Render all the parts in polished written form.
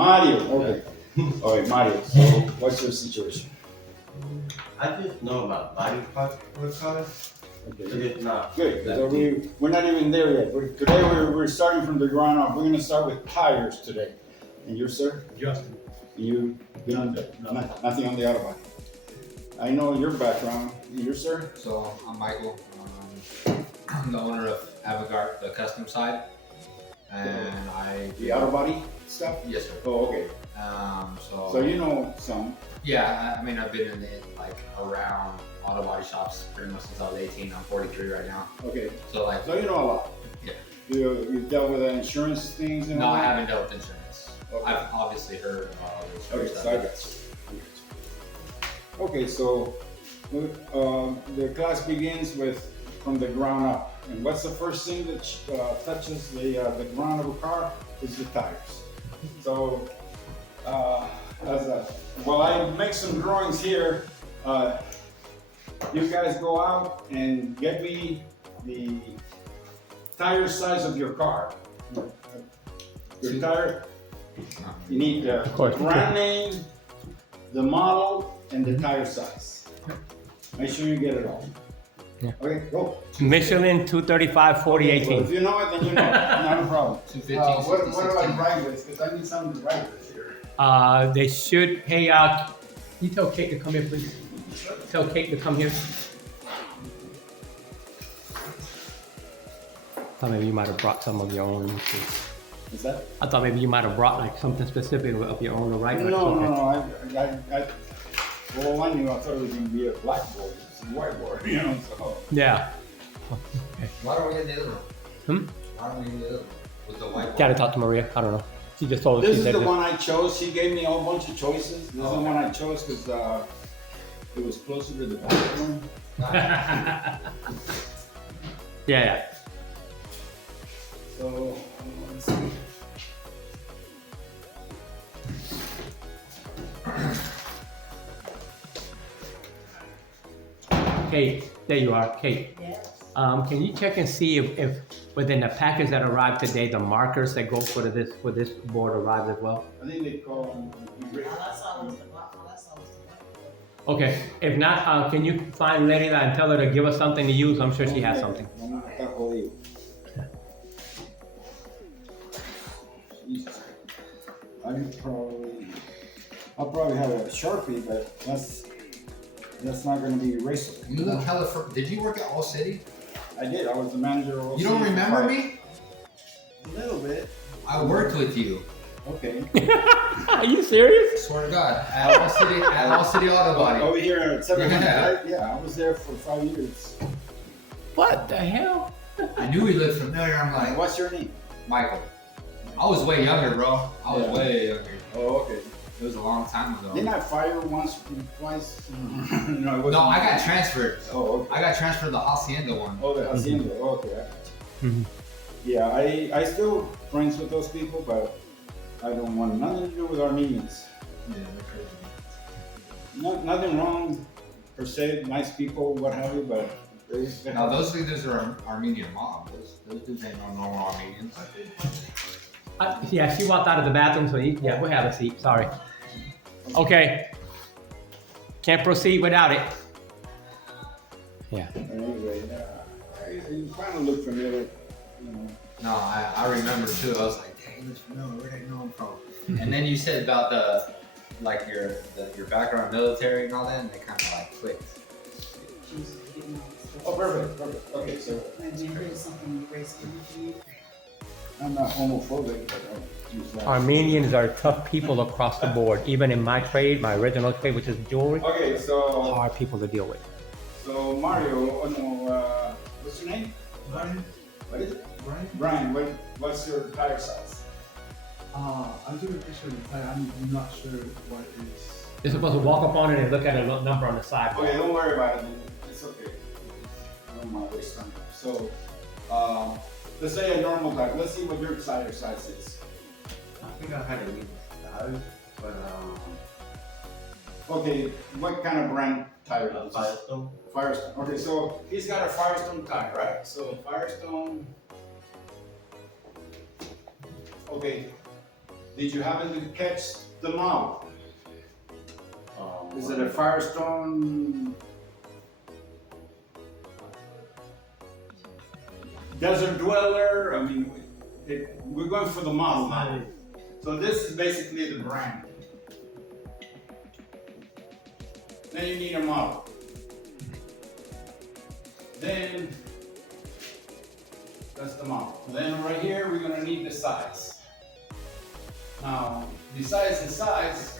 Mario, okay. All right, Mario, so what's your situation? I just know about body parts for cars. Okay. It's not Good, so we're not even there yet. Today we're starting from the ground up. We're gonna start with tires today. And you, sir? Justin. You, nothing on the Autobahn. I know your background. You, sir? So I'm Michael. I'm the owner of Avantgarde, the custom side, and I The auto body stuff? Yes, sir. Oh, okay. So you know some. Yeah, I mean I've been in it like around auto body shops pretty much since I was 18. I'm 43 right now. Okay. So like. So you know a lot. Yeah. You've dealt with insurance things and No, all I that? haven't dealt with insurance. Okay. I've obviously heard about other insurance. Okay, so I got you. Okay, so the class begins with from the ground up. And what's the first thing that touches the ground of a car? Is the tires. So, well, I make some drawings here. You guys go out and get me the tire size of your car. Your tire, you need the brand name, the model, and the tire size. Make sure you get it all. Yeah. Okay, go. Michelin 235 40 Well, 18. if you know it, then you know it. Not a problem. 215, What do I write with? Because I need something to write with here. They should, hey, you tell Kate to come here, please. Tell Kate to come here. Thought maybe you might have brought some of your own. Is that? I thought maybe you might have brought like something specific of your own to write. No. Well, I knew. I thought it was going to be a blackboard. It's a whiteboard, you know. So. Yeah. Why don't we get the other one? Hmm? Why don't we get the other one? With the white Gotta talk to Maria. I don't know. She just told us. This is the one I chose. She gave me a whole bunch of choices. This is the one I chose because it was closer to the bathroom. Yeah. So let's see. Kate, there you are, Kate. Yes. Can you check and see if within the package that arrived today, the markers that go for this board arrived as well? I think they call them. Okay. If not, can you find Lerida and tell her to give us something to use? I'm sure she has something. I'll probably have a Sharpie, but that's not going to be erasable. You look hella did you work at All City? I did. I was the manager of All You City. don't remember me? A little bit. I worked with you. Okay. Are you serious? Swear to God, at All City Auto Body. Over here at 700, Yeah. right? Yeah, I was there for 5 years. What the hell? I knew he lived familiar. I'm like, What's your name? Michael. I was way younger, bro. I was way younger. Oh, okay. It was a long time ago. Didn't I fire once, twice? No, it wasn't. No, I got transferred. Oh, okay. I got transferred to the Hacienda one. Oh, the Hacienda. Oh, okay, I got you. Mhm. Yeah, I still friends with those people, but I don't want nothing to do with Armenians. Yeah, they're crazy. Nothing wrong per se, nice people, what have you, but No, those leaders are Armenian mob. Those dudes ain't no normal Armenians. Yeah, she walked out of the bathroom, so yeah, we'll have a seat. Sorry. Okay. Can't proceed without it. Yeah. Anyway, you kind of look familiar, you know. No, I remember too. I was like, dang, this familiar. Where they know him from? And then you said about your background military and all that, and they kind of like clicked. Oh, perfect. Okay, so Something I'm not homophobic, but I use that. Armenians are tough people across the board. Even in my trade, my original trade, which is jewelry, Okay, so hard people to deal with. Mario, what's your name? Brian? What is it? Brian? Brian, what's your tire size? I'm doing a picture of the tire. I'm not sure what is. You're supposed to walk up on it and look at a little number on the side. Okay, don't worry about it. It's okay. I don't want to waste time. So, let's say a normal tire. Let's see what your tire size is. I think I had a week size, but Okay, what kind of brand tire is this? Firestone. Firestone. Okay, so he's got a Firestone tire, right? So Firestone. Okay, did you happen to catch the model? Is it a Firestone Desert Dweller? I mean, we're going for the model now. So this is basically the brand. Then you need a model. Then that's the model. Then right here we're gonna need the size. Now, besides the size,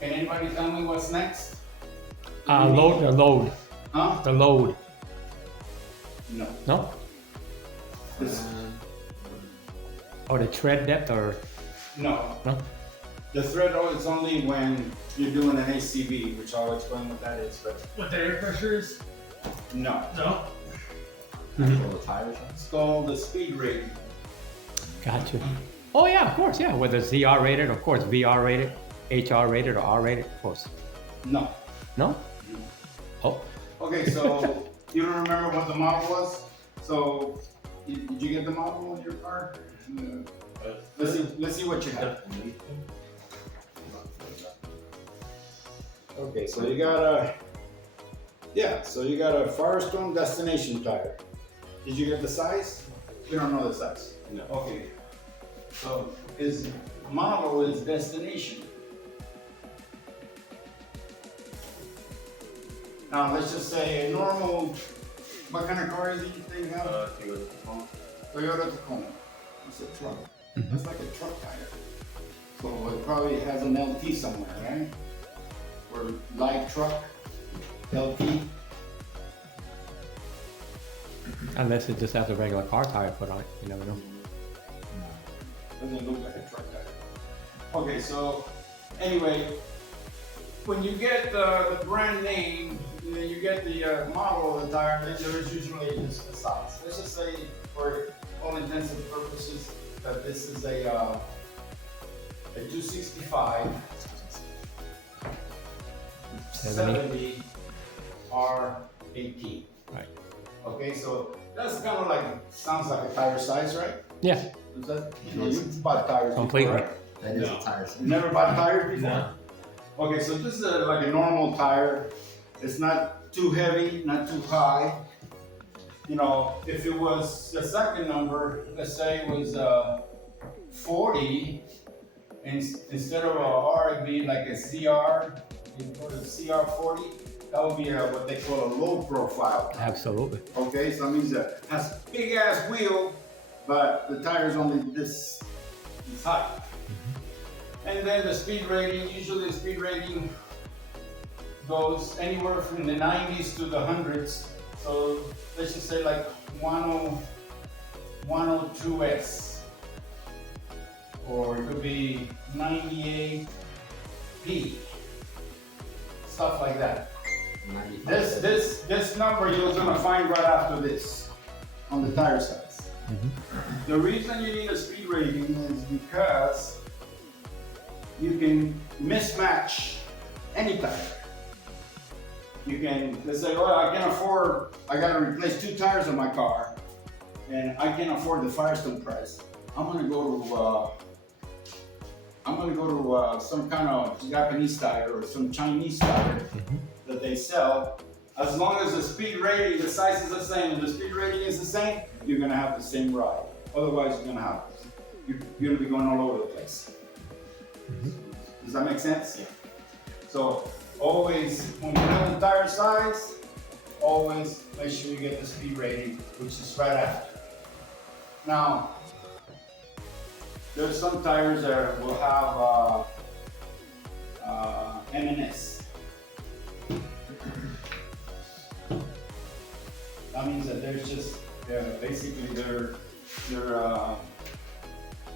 can anybody tell me what's next? The load. Huh? The load. No. No? This, Or the tread depth or no. no? The thread is only when you're doing an ACV, which I'll explain what that is, but What the air pressure is? no. No. All the tires. It's called the speed rating. Gotcha. Oh yeah, of course, yeah. Whether it's ZR rated, of course, VR rated, HR rated, or R rated, of course. No. No? Oh. Okay, so you don't remember what the model was? So did you get the model on your car? Let's see what you have. Okay, so you got a Firestone Destination tire. Did you get the size? You don't know the size. No. Okay. So his model is Destination. Now let's just say a normal. What kind of car is it you think you have? Toyota Tacoma. It's a truck. It's like a truck tire. So it probably has an LT somewhere, right? Or light truck, LT. Unless it just has a regular car tire put on it, you never know. Doesn't look like a truck tire. Okay, so anyway, when you get the brand name, then you get the model of the tire, then there is usually just a size. Let's just say, for all intents and purposes, that this is a 265 70 R18. Right. Okay, so that's kind of like, sounds like a tire size, right? Yeah, Is that, you bought tires completely. before, right? That is No. a tire. You never bought tires before? No. Okay, so this is like a normal tire. It's not too heavy, not too high. You know, if it was the second number, let's say it was 40, and instead of a R, it'd be like a CR. You put a CR40. That would be what they call a low profile. Absolutely. Okay, so that means it has big ass wheel, but the tire's only this high. And then the speed rating, usually the speed rating goes anywhere from the 90s to the hundreds. So let's just say like 102S, or it could be 98P, stuff like that. This number you're gonna find right after this on the tire size. The reason you need a speed rating is because you can mismatch any tire. You can, let's say, well, I gotta replace 2 tires on my car, and I can't afford the Firestone price. I'm gonna go to some kind of Japanese tire or some Chinese tire that they sell. As long as the speed rating, the size is the same, and the speed rating is the same, you're gonna have the same ride. Otherwise, you're gonna be going all over the place. Does that make sense? Yeah. So always, when you have the tire size, always make sure you get the speed rating, which is right after. Now, there's some tires that will have MNS. That means that there's just basically they're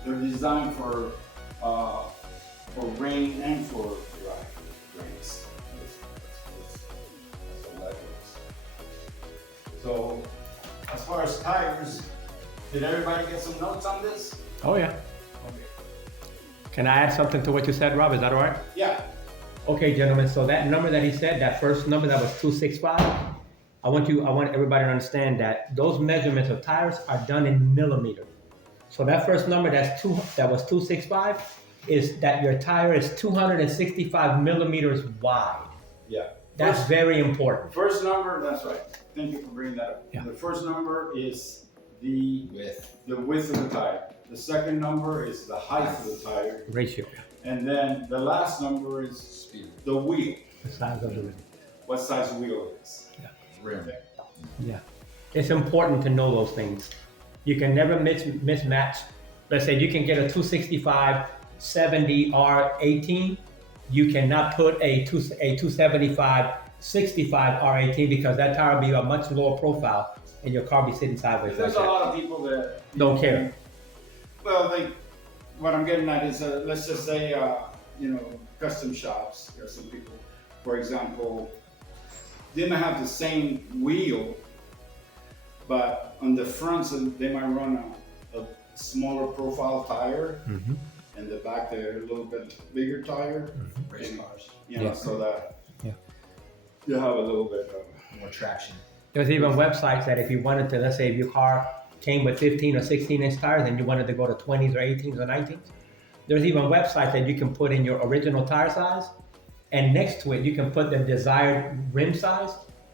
designed for rain and for dry rains. That's what that is. So as far as tires, did everybody get some notes on this? Oh yeah. Okay. Can I add something to what you said, Rob? Is that all right? Yeah. Okay, gentlemen. So that number that he said, that first number that was 265, I want everybody to understand that those measurements of tires are done in millimeters. So that first number that was 265, is that your tire is 265 millimeters wide. Yeah. That's very important. First number, that's right. Thank you for bringing that up. Yeah. The first number is the width of the tire. The second number is the height of the tire. Ratio, And then the last number is Speed. the wheel. the size of the rim. What size wheel it is. Rim. Yeah, it's important to know those things. You can never mismatch. Let's say you can get a 265 70 R18. You cannot put a 275 65 R18 because that tire will be a much lower profile and your car be sitting sideways. There's like a that. lot of people that Don't care. Well, what I'm getting at is, let's just say, custom shops. There's some people, for example, they might have the same wheel, but on the fronts they might run a smaller profile tire, Mhm. and the back they're a little bit bigger tire. Race cars. Yeah. So that Yeah. you have a little bit of. More traction. There's even websites that if you wanted to, let's say if your car came with 15 or 16-inch tires and you wanted to go to 20s or 18s or 19s, there's even websites that you can put in your original tire size, and next to it you can put the desired rim size,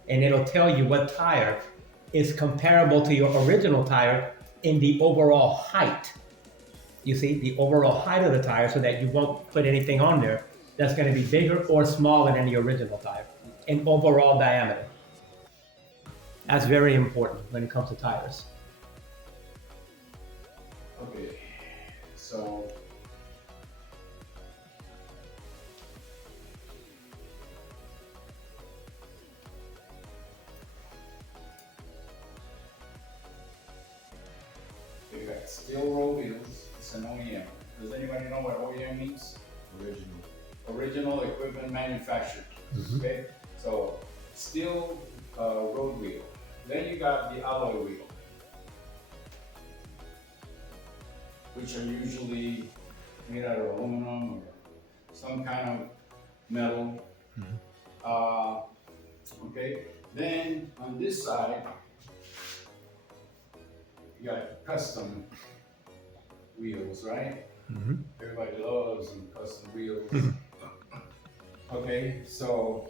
and it'll tell you what tire is comparable to your original tire in the overall height. You see, the overall height of the tire, so that you won't put anything on there that's going to be bigger or smaller than the original tire in overall diameter. That's very important when it comes to tires. Okay, so. We got steel roll wheels, it's an OEM. Does anybody know what OEM means? Original. Original equipment manufactured. Okay, so steel road wheel. Then you got the alloy wheel, which are usually made out of aluminum or some kind of metal. Okay, then on this side, you got custom wheels, right? Mhm. Everybody loves some custom wheels. Okay, so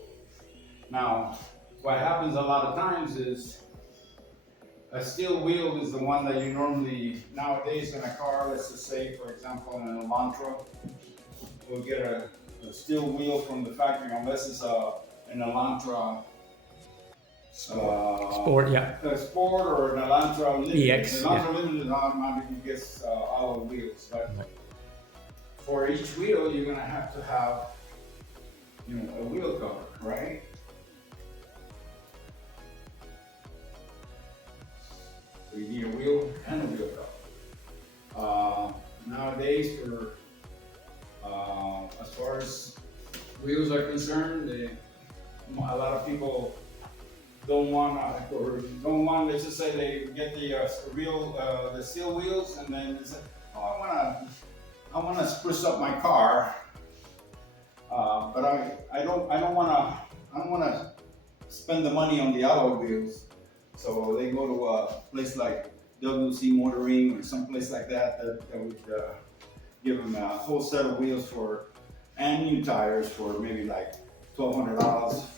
now what happens a lot of times is a steel wheel is the one that you normally, nowadays in a car, let's just say, for example, in an Elantra, we'll get a steel wheel from the factory, unless it's an Elantra Sport, yeah. a Sport or an Elantra Limited. EX, An Elantra Limited automatically gets alloy wheels, but for each wheel, you're gonna have to have, a wheel cover, right? So you need a wheel and a wheel cover. Nowadays, as far as wheels are concerned, a lot of people don't want, let's just say they get the steel wheels, and then they say, oh, I wanna spruce up my car, but I don't wanna spend the money on the alloy wheels. So they go to a place like WC Motoring or someplace like that would give them a whole set of wheels and new tires for maybe like $1,200,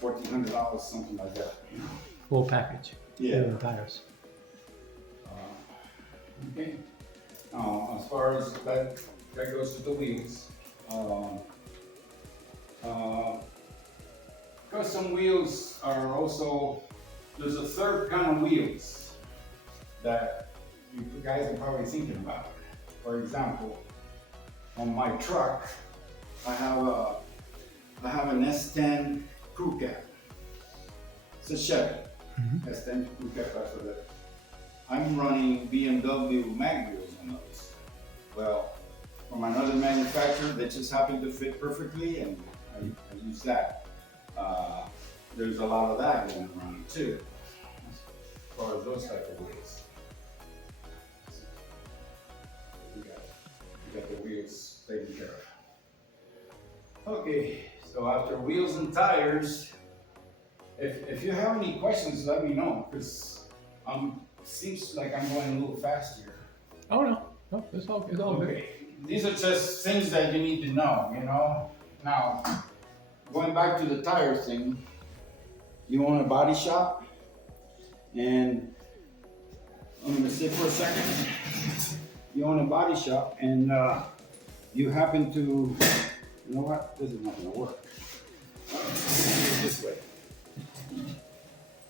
$1,400, something like that. Full package. Yeah. Wheel and tires. Okay. As far as that goes to the wheels. Custom wheels are also, there's a third kind of wheels that you guys are probably thinking about. For example, on my truck, I have an S10 crew cab. It's a Chevy. S10 crew cab, that's what it is. I'm running BMW mag wheels on those. Well, from another manufacturer that just happened to fit perfectly, and I use that. There's a lot of that going around too, as far as those type of wheels. You got the wheels taken care of. Okay, so after wheels and tires, if you have any questions, let me know, because seems like I'm going a little fast here. Oh no, it's all good. Okay, these are just things that you need to know, you know? Now, going back to the tire thing, you own a body shop, and I'm gonna sit for a second. You own a body shop, and you happen to, you know what? This is not gonna work. This way.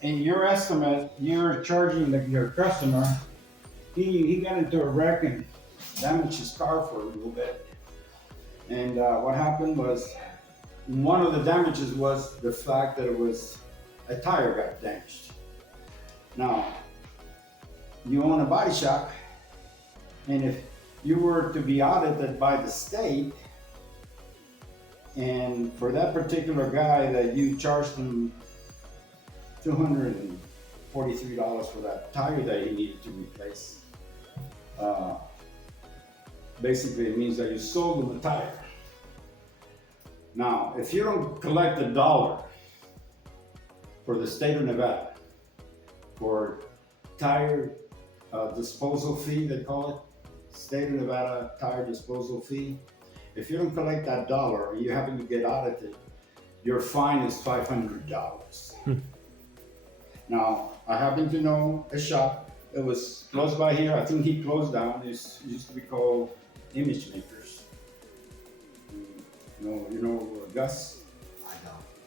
In your estimate, you're charging your customer. He got into a wreck and damaged his car for a little bit. And what happened was, one of the damages was the fact that a tire got damaged. Now, you own a body shop, and if you were to be audited by the state, and for that particular guy that you charged him $243 for that tire that he needed to replace, basically it means that you sold him a tire. Now, if you don't collect $1 for the state of Nevada for tire disposal fee, they call it, state of Nevada tire disposal fee, if you don't collect that $1 and you happen to get audited, your fine is $500. Now, I happen to know a shop that was close by here. I think he closed down. It used to be called Image Makers. You know Gus? I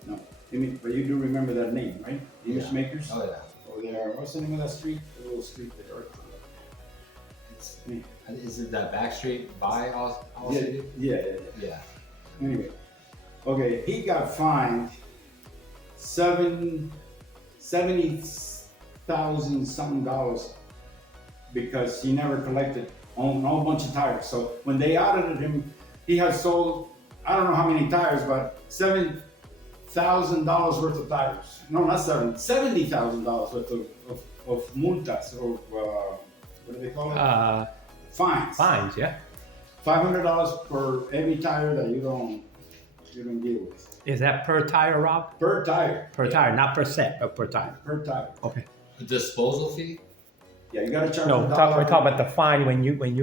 know. No, but you do remember that name, right? Image Makers? Oh, yeah. Oh, there. What's the name of that street? The little street there. It's me. Is it that back street by All City? Yeah. Yeah. Anyway, okay, he got fined $70,000 something because he never collected on a whole bunch of tires. So when they audited him, he had sold, I don't know how many tires, but $7,000 worth of tires. No, not $70,000 worth of multas, or what do they call it? Fines. Fines, yeah. $500 for every tire that you don't deal with. Is that per tire, Rob? Per tire. Per tire, not per set, but per tire. Per tire. Okay. The disposal fee? Yeah, you gotta charge No, $1. we're talking about the fine when you When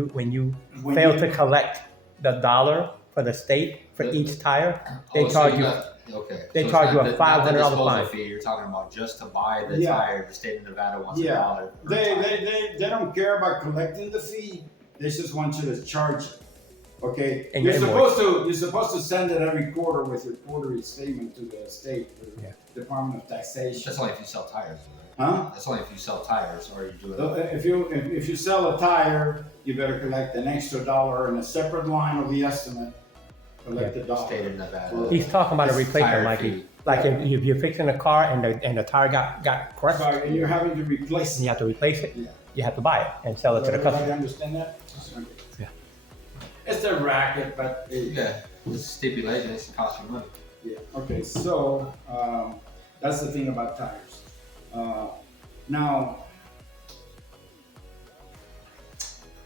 fail you- to collect the $1 for the state for each tire. They Oh, so charge you. Okay. They it's charge not you a the- not the $500 disposal fine. fee. You're talking about just to buy the Yeah. tire. The state of Nevada wants Yeah. $1 per tire. They don't care about collecting the fee. They just want you to charge it. Okay? And You're your invoice. supposed to send it every quarter with your quarterly statement to the state, the Yeah. Department of Taxation. That's only if you sell tires, right? Huh? That's only if you sell tires, or you do So it. if you sell a tire, you better collect an extra $1 in a separate line of the estimate. Collect the State $1. of Nevada. Well, He's talking about a It's replacement, tire Mikey. fee. Like if you're fixing a car and the tire got crushed, Sorry, and you're having to replace and you it. have to replace it, Yeah. you have to buy it and sell it to the Everybody customer. understand that? Okay. Yeah. It's a racket, but Yeah. It's stipulation. It's cost you money. yeah. Okay, so that's the thing about tires. Now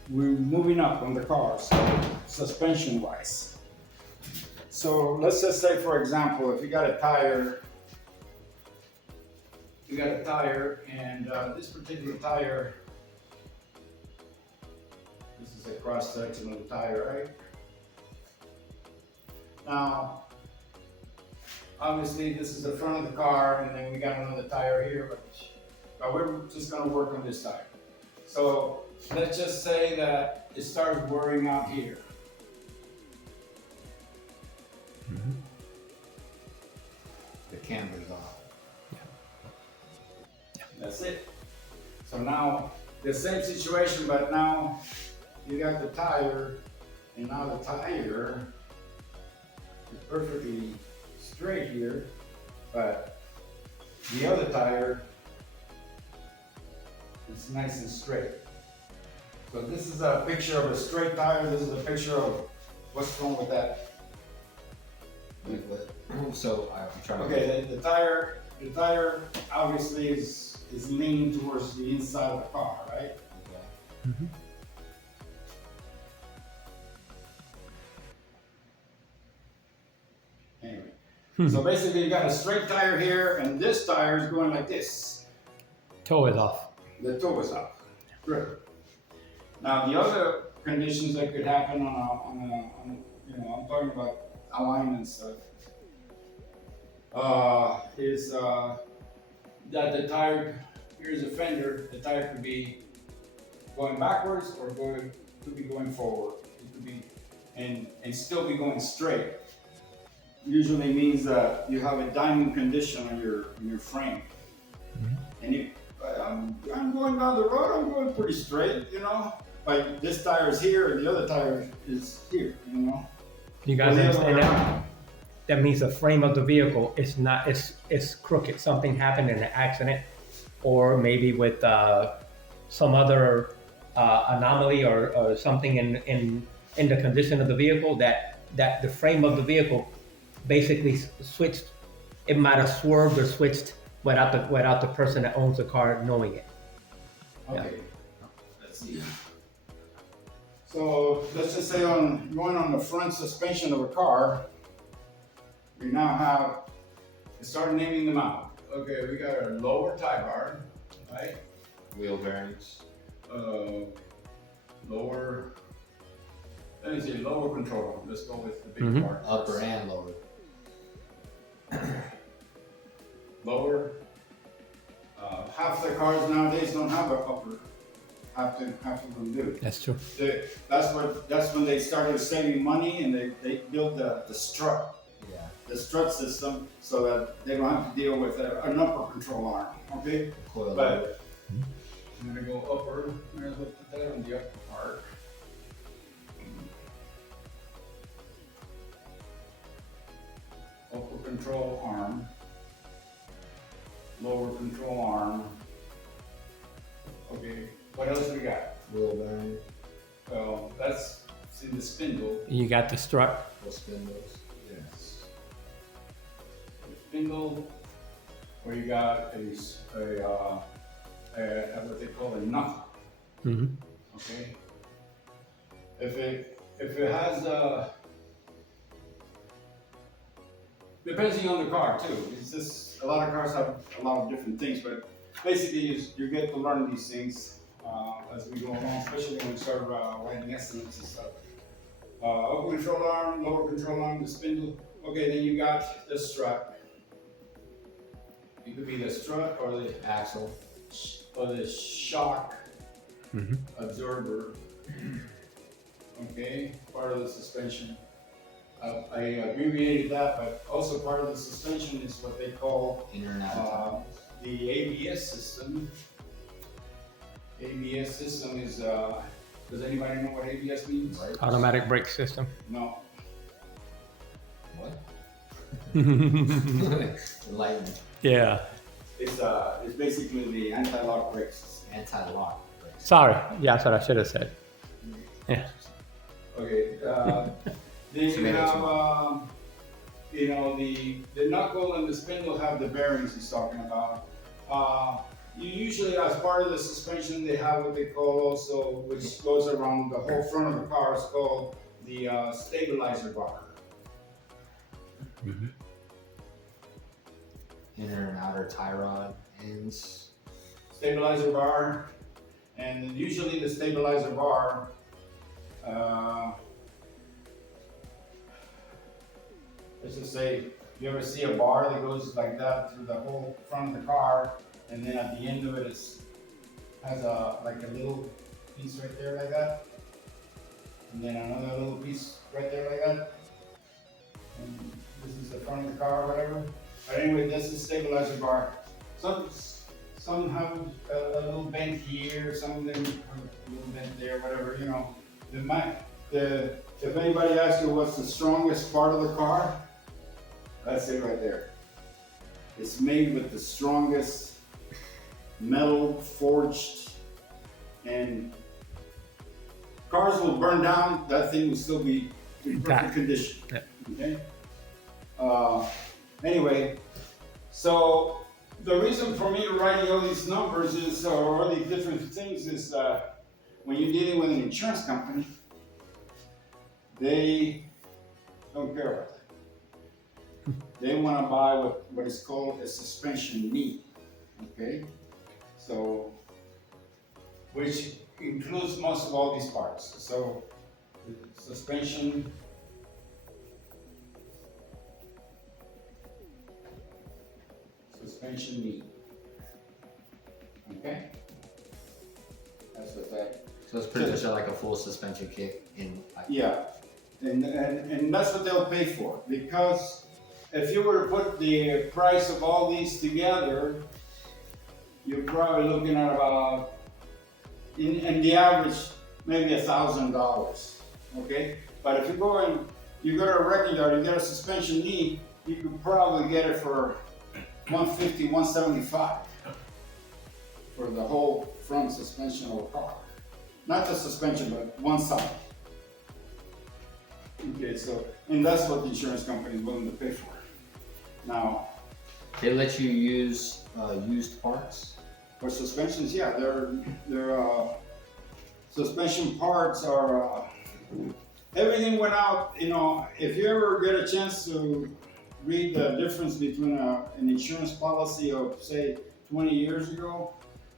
we're moving up on the cars, suspension wise. So let's just say, for example, if you got a tire, and this particular tire, this is a cross section of the tire, right? Now, obviously, this is the front of the car, and then we got another tire here, but we're just gonna work on this tire. So let's just say that it starts wearing out here. The camber's off. That's it. So now, the same situation, but now you got the tire, and now the tire is perfectly straight here, but the other tire is nice and straight. So this is a picture of a straight tire, this is a picture of what's wrong with that. Wait, what? So I'm trying to. Okay, the tire obviously is leaning towards the inside of the car, right? Okay. Mhm. Anyway, so basically you got a straight tire here, and this tire is going like this. Toe is off. The toe is up. Good. Now the other conditions that could happen you know, I'm talking about alignment stuff. Is that the tire, here's a fender, the tire could be going backwards or could be going forward. It could be, and still be going straight. Usually means that you have a diamond condition on your frame. And if I'm going down the road, I'm going pretty straight, you know. Like this tire is here and the other tire is here, you know. You guys Or the other understand way that? around. That means the frame of the vehicle is not, it's crooked. Something happened in an accident, or maybe with some other anomaly or something in the condition of the vehicle that the frame of the vehicle basically switched. It might have swerved or switched without the person that owns the car knowing it. Okay, let's see. So let's just say going on the front suspension of a car, we now have, start naming them out. Okay, we got our lower tie bar, right? Wheel bearings. Lower, let me see, lower control. Let's go with the big part. Upper and lower. Lower. Half the cars nowadays don't have an upper. Half of them do. That's true. That's when they started saving money and they built the strut. Yeah. The strut system so that they don't have to deal with an upper control arm. Okay? Coil. But I'm gonna go upper. I'm gonna put that on the upper part. Upper control arm. Lower control arm. Okay, what else we got? Wheel bearing. Well, that's see the spindle. You got the strut. Wheel spindles. Yes. The spindle, where you got what they call a knuckle. Mm-hmm. Okay. If it has depending on the car too. It's just a lot of cars have a lot of different things, but basically you get to learn these things as we go along, especially when we start writing estimates and stuff. Upper control arm, lower control arm, the spindle. Okay, then you got the strut. It could be the strut or the Axle. or the shock Mm-hmm. absorber. Okay, part of the suspension. I abbreviated that, but also part of the suspension is what they call Inner and outer the ABS system. ABS system is, does anybody know what ABS means? tires. Automatic brake system. No. What? Yeah. Enlightenment. It's basically the anti-lock brakes. Anti-lock. Sorry. Yeah, that's what I should have said. Yeah. Okay, then you have, you know, the knuckle and the spindle have the bearings he's talking about. You usually, as part of the suspension, they have what they call also, which goes around the whole front of the car, is called the stabilizer bar. Mm-hmm. Inner and outer tie rod ends. Stabilizer bar, and usually the stabilizer bar, let's just say, you ever see a bar that goes like that through the whole front of the car, and then at the end of it, has like a little piece right there like that, and then another little piece right there like that, and this is the front of the car or whatever. But anyway, this is stabilizer bar. Some have a little bent here, some of them have a little bent there, whatever, you know. If anybody asks you what's the strongest part of the car, that's it right there. It's made with the strongest metal forged, and cars will burn down, that thing will still be in perfect condition. Yeah. Okay? Anyway, so the reason for me writing all these numbers is, or all these different things is, when you're dealing with an insurance company, they don't care about that. They want to buy what is called a suspension knee. Okay? So, which includes most of all these parts. So the suspension, knee. Okay? That's what that. So it's pretty much like a full suspension kit in like. Yeah, and that's what they'll pay for, because if you were to put the price of all these together, you're probably looking at about, in the average, maybe $1,000, okay? But if you go and you go to a wrecking yard, you get a suspension knee, you could probably get it for $150, $175 for the whole front suspension of a car. Not the suspension, but one side. Okay, so, and that's what the insurance company is willing to pay for. Now, They let you use used parts. for suspensions, yeah, suspension parts are, everything went out, you know, if you ever get a chance to read the difference between an insurance policy of, say, 20 years ago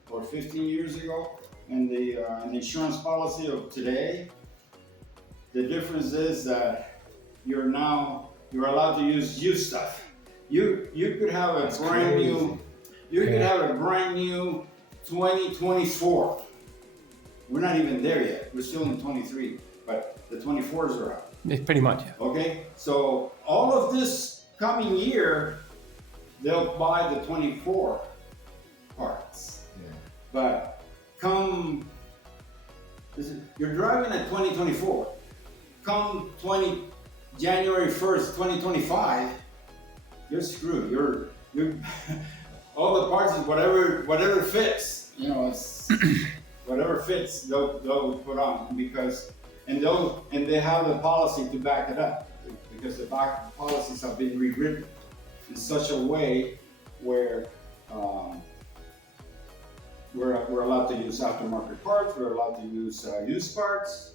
or 15 years ago and an insurance policy of today, the difference is that you're allowed to use used stuff. You could have a That's brand crazy. new, you could have a brand new 2024. We're not even there yet. We're still in 23, but the 24s are out. It's pretty much, yeah. Okay, so all of this coming year, they'll buy the 24 parts. Yeah. But you're driving at 2024. Come January 1st, 2025, you're screwed. You're all the parts is whatever fits. You know, it's whatever fits they'll put on, because and they have the policy to back it up, because the policies have been rewritten in such a way where we're allowed to use aftermarket parts, we're allowed to use used parts.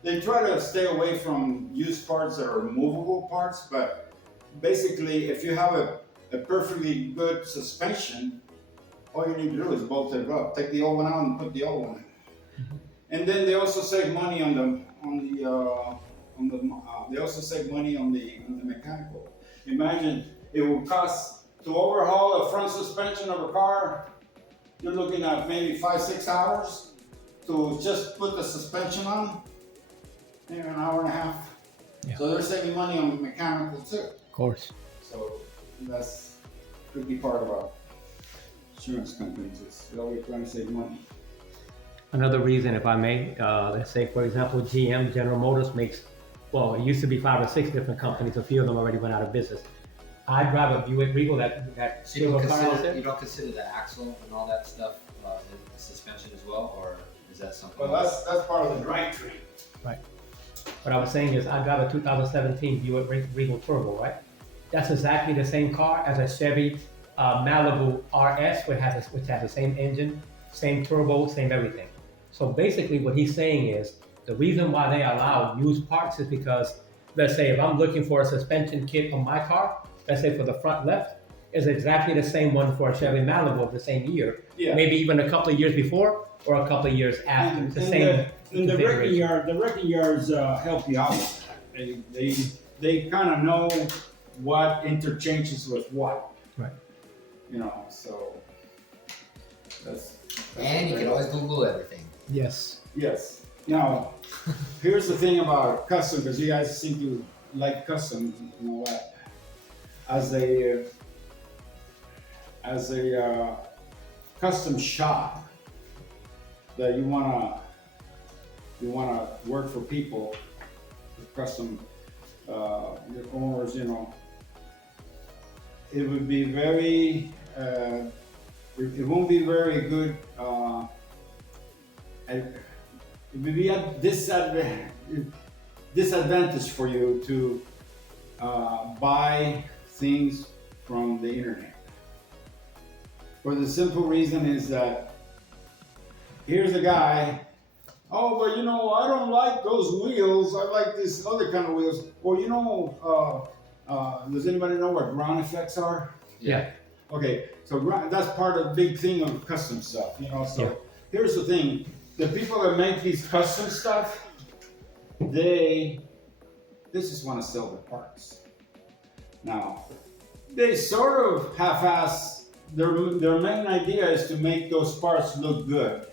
They try to stay away from used parts that are movable parts, but basically, if you have a perfectly good suspension, all you need to do is bolt it up. Take the old one out and put the old one in. And then they also save money they also save money on the mechanical. Imagine it will cost to overhaul a front suspension of a car. You're looking at maybe 5-6 hours to just put the suspension on. Maybe an hour and a half. Yeah. So they're saving money on mechanical too. Of course. So could be part of our insurance companies. They're always trying to save money. Another reason, if I may, let's say, for example, GM, General Motors makes, well, it used to be 5 or 6 different companies. A few of them already went out of business. I drive a Buick Regal, that So you don't, silver car out consider, there. you don't consider the axle and all that stuff the suspension as well, or is that something? Well, else? that's part of the drivetrain. Right. What I was saying is, I drive a 2017 Buick Regal Turbo, right? That's exactly the same car as a Chevy Malibu RS, which has the same engine, same turbo, same everything. So basically what he's saying is, the reason why they allow used parts is because, let's say if I'm looking for a suspension kit on my car, let's say for the front left, is exactly the same one for a Chevy Malibu of the same year. Yeah. Maybe even a couple of years before or a couple of years after. It's the same And the wrecking configuration. yards help you out with that. They kind of know what interchanges with what. Right. You know, so that's And you can always Google everything. Yes. yes. Now, here's the thing about custom, because you guys seem to like custom and all that. As a custom shop that you wanna work for people, with custom your owners, you know, it would be very it won't be very good. It would be a disadvantage for you to buy things from the internet. For the simple reason is that here's a guy, oh, but you know, I don't like those wheels, I like this other kind of wheels. Or you know, does anybody know what ground effects are? Yeah. Okay, so that's part of the big thing of custom stuff, you know. So Yeah. here's the thing, the people that make these custom stuff, they just want to sell the parts. Now, they sort of half-ass, their main idea is to make those parts look good,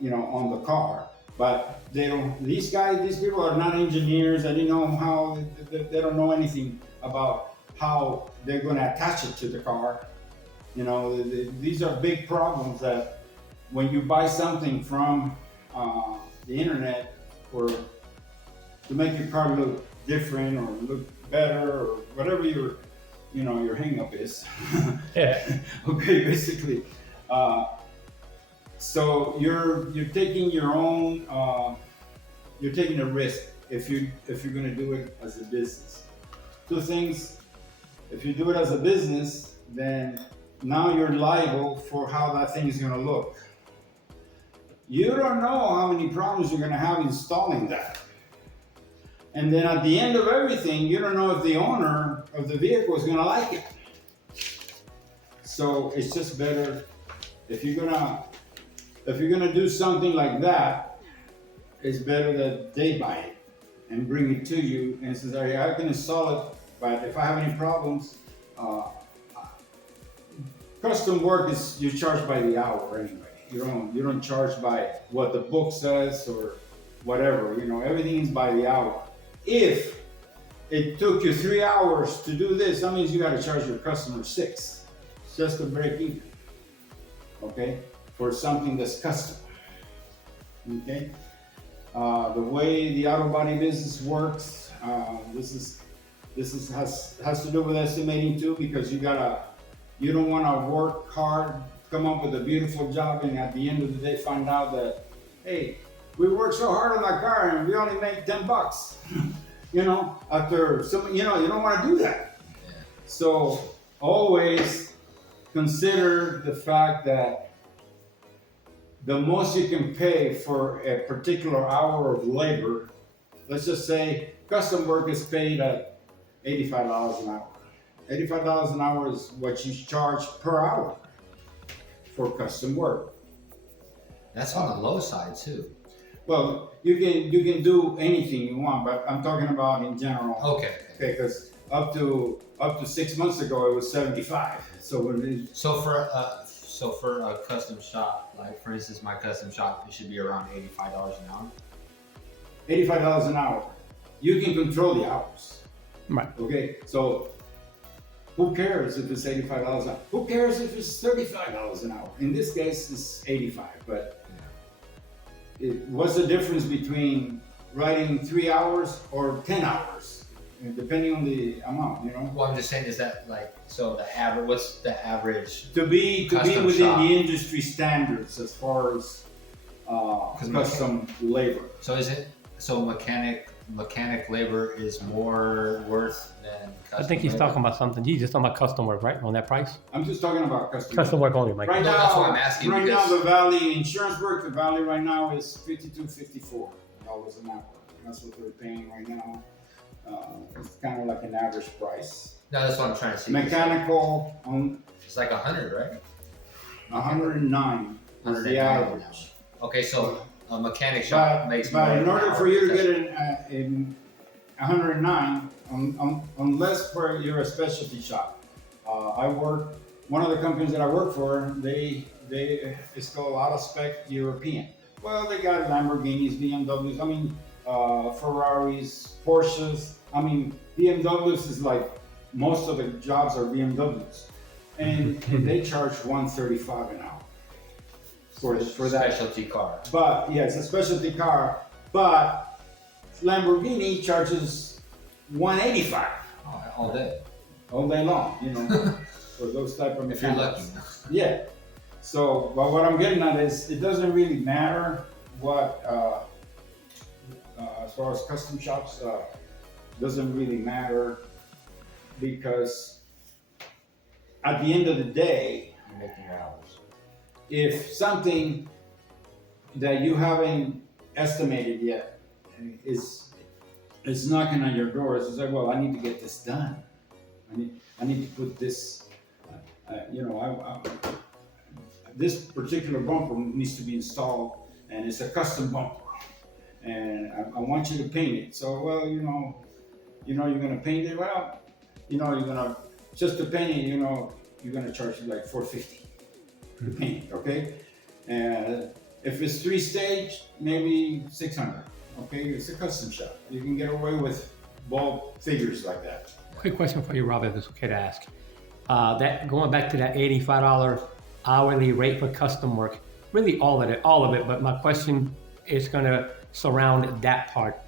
you know, on the car. But they don't, these people are not engineers. They don't know how, they don't know anything about how they're going to attach it to the car. You know, these are big problems that when you buy something from the internet or to make your car look different or look better or whatever your hang up is. Yeah. Okay, basically. So you're taking your own, you're taking a risk if you're going to do it as a business. Two things: if you do it as a business, then now you're liable for how that thing is going to look. You don't know how many problems you're going to have installing that. And then at the end of everything, you don't know if the owner of the vehicle is going to like it. So it's just better if you're gonna do something like that, it's better that they buy it and bring it to you and says, "Hey, I can install it, but if I have any problems, custom work is you charge by the hour anyway. You don't charge by what the book says or whatever. You know, everything is by the hour. If it took you 3 hours to do this, that means you got to charge your customer 6 just to break even. Okay, for something that's custom. Okay, the way the auto body business works, this has to do with estimating too, because you don't want to work hard, come up with a beautiful job, and at the end of the day find out that, hey, we worked so hard on that car and we only made $10. You know, after some, you don't want to do that. Yeah. So always consider the fact that the most you can pay for a particular hour of labor, let's just say custom work is paid at $85 an hour. $85 an hour is what you charge per hour for custom work. That's on the low side too. Well, you can do anything you want, but I'm talking about in general. Okay. Okay, because up to 6 months ago it was 75. So when it, So for a custom shop, like for instance, my custom shop, it should be around $85 an hour. $85 an hour, you can control the hours. Right. Okay, so who cares if it's $85 an hour? Who cares if it's $35 an hour? In this case, it's 85. But what's the difference between writing 3 hours or 10 hours, depending on the amount? You know. Well, I'm just saying, is that like, so the average? What's the average? To be Custom within shop. the industry standards as far as custom labor. So is it so mechanic labor is more worth than custom I think he's labor? talking about something. He's just talking about custom work, right? On that price? I'm just talking about custom. Custom work only, Mike. Right No, now, that's why I'm asking, right now because- the Valley insurance work, the Valley right now is $52.54 an hour. That's what they're paying right now. It's kind of like an average price. No, that's what I'm trying to see. Mechanical on It's like 100, right? 109 is the 109 average. Okay, so a mechanic shop makes more. But in an order hour for you to because- get in 109, unless you're a specialty shop. One of the companies that I work for, it's called Auto Spec European. Well, they got Lamborghinis, BMWs, I mean, Ferraris, Porsches. I mean, BMWs is like, most of the jobs are BMWs. And they charge $135 an hour for that. specialty car. But yeah, it's a specialty car, but Lamborghini charges $185 All day. all day long, for those type of If you're lucky. mechanics. Yeah. So, but what I'm getting at is, it doesn't really matter what, as far as custom shops, doesn't really matter, because at the end of the day, You're making your hours. if something that you haven't estimated yet is knocking on your door, it's like, well, I need to get this done. I need to put this, this particular bumper needs to be installed, and it's a custom bumper, and I want you to paint it. So, well, you're gonna paint it. Well, you're gonna just to paint it. You're gonna charge you like $450 to paint it. Okay, and if it's 3-stage, maybe $600. Okay, it's a custom shop. You can get away with ball figures like that. Quick question for you, Rob, if it's okay to ask. That going back to that $85 hourly rate for custom work, really all of it. But my question is going to surround that part.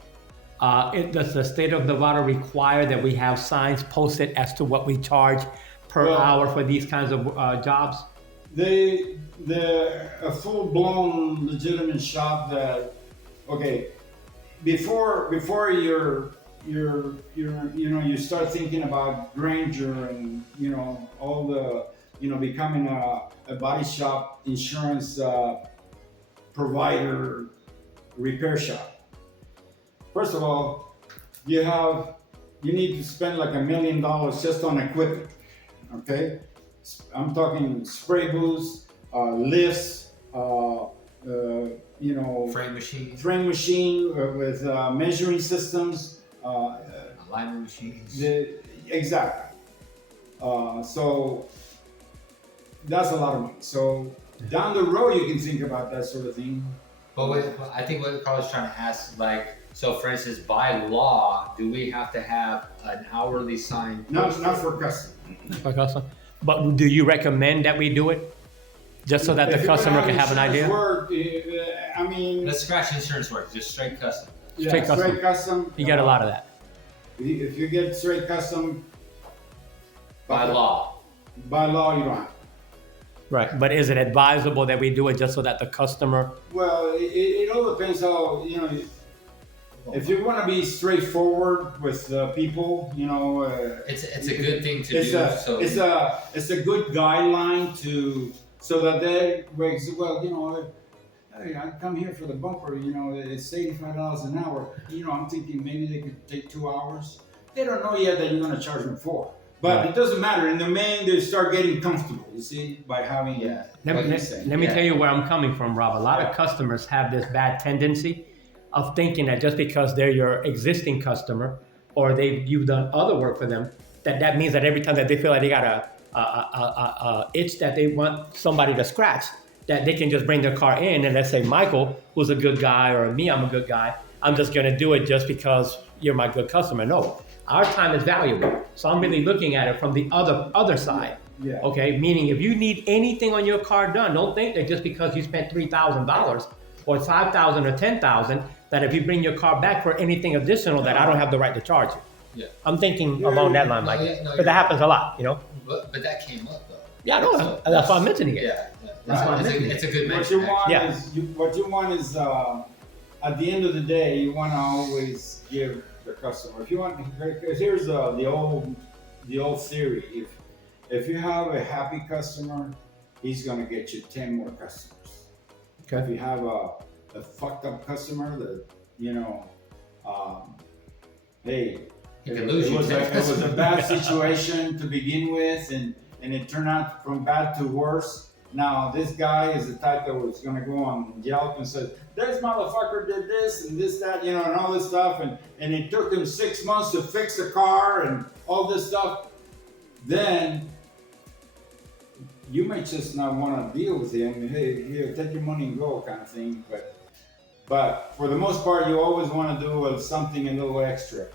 Does the state of Nevada require that we have signs posted as to what we charge per hour for these kinds of jobs? A full-blown legitimate shop that, okay, before you start thinking about Granger and all the becoming a body shop, insurance provider, repair shop. First of all, you need to spend like $1 million just on equipment. Okay, I'm talking spray booths, lifts, frame machine with measuring systems, alignment machines. Exactly. So that's a lot of money. So down the road, you can think about that sort of thing. But I think what Carl was trying to ask, like, so for instance, by law, do we have to have an hourly sign? Not for custom. For custom. But do you recommend that we do it? Just so that the customer can have an idea? Let's scratch insurance work, just straight custom. Straight custom. You get a lot of that. If you get straight custom, By law, you don't have to. Right, but is it advisable that we do it just so that the customer? Well, it all depends how, if you want to be straightforward with people, it's a good thing to do. It's a good guideline so that they, well, hey, I come here for the bumper, it's $85 an hour. I'm thinking maybe they could take 2 hours. They don't know yet that you're going to charge them 4. But Right. It doesn't matter. In the main, they start getting comfortable, you see, by having Let me tell you where I'm coming from, Rob. A lot of customers have this bad tendency of thinking that just because they're your existing customer or you've done other work for them, that means that every time that they feel like they got a itch that they want somebody to scratch, that they can just bring their car in and let's say Michael, who's a good guy, or me, I'm a good guy, I'm just gonna do it just because you're my good customer. No, our time is valuable. So I'm really looking at it from the other side. Yeah. Okay, meaning if you need anything on your car done, don't think that just because you spent $3,000 or $5,000 or $10,000, that if you bring your car back for anything additional, that I don't have the right to charge you. Yeah. I'm thinking along that line, Mike. But that happens a lot, But that came up though. Yeah, I know. That's why I'm mentioning it. Yeah. That's why I'm mentioning It's it. a good What mention. you want Yeah. is, at the end of the day, you want to always give the customer. If you want, because here's the old theory. If you have a happy customer, he's gonna get you 10 more customers. Okay. If you have a fucked up customer that hey, He can lose it you was 10 it was a bad situation to begin with, and it turned out from bad to worse. Now this guy is the type that was gonna go on Yelp and said, "This motherfucker did this and this, that, and all this stuff," and it took him 6 months to fix the car and all this stuff. Then you might just not want to deal with him. Hey, here, take your money and go, kind of thing. But for the most part, you always want to do something a little extra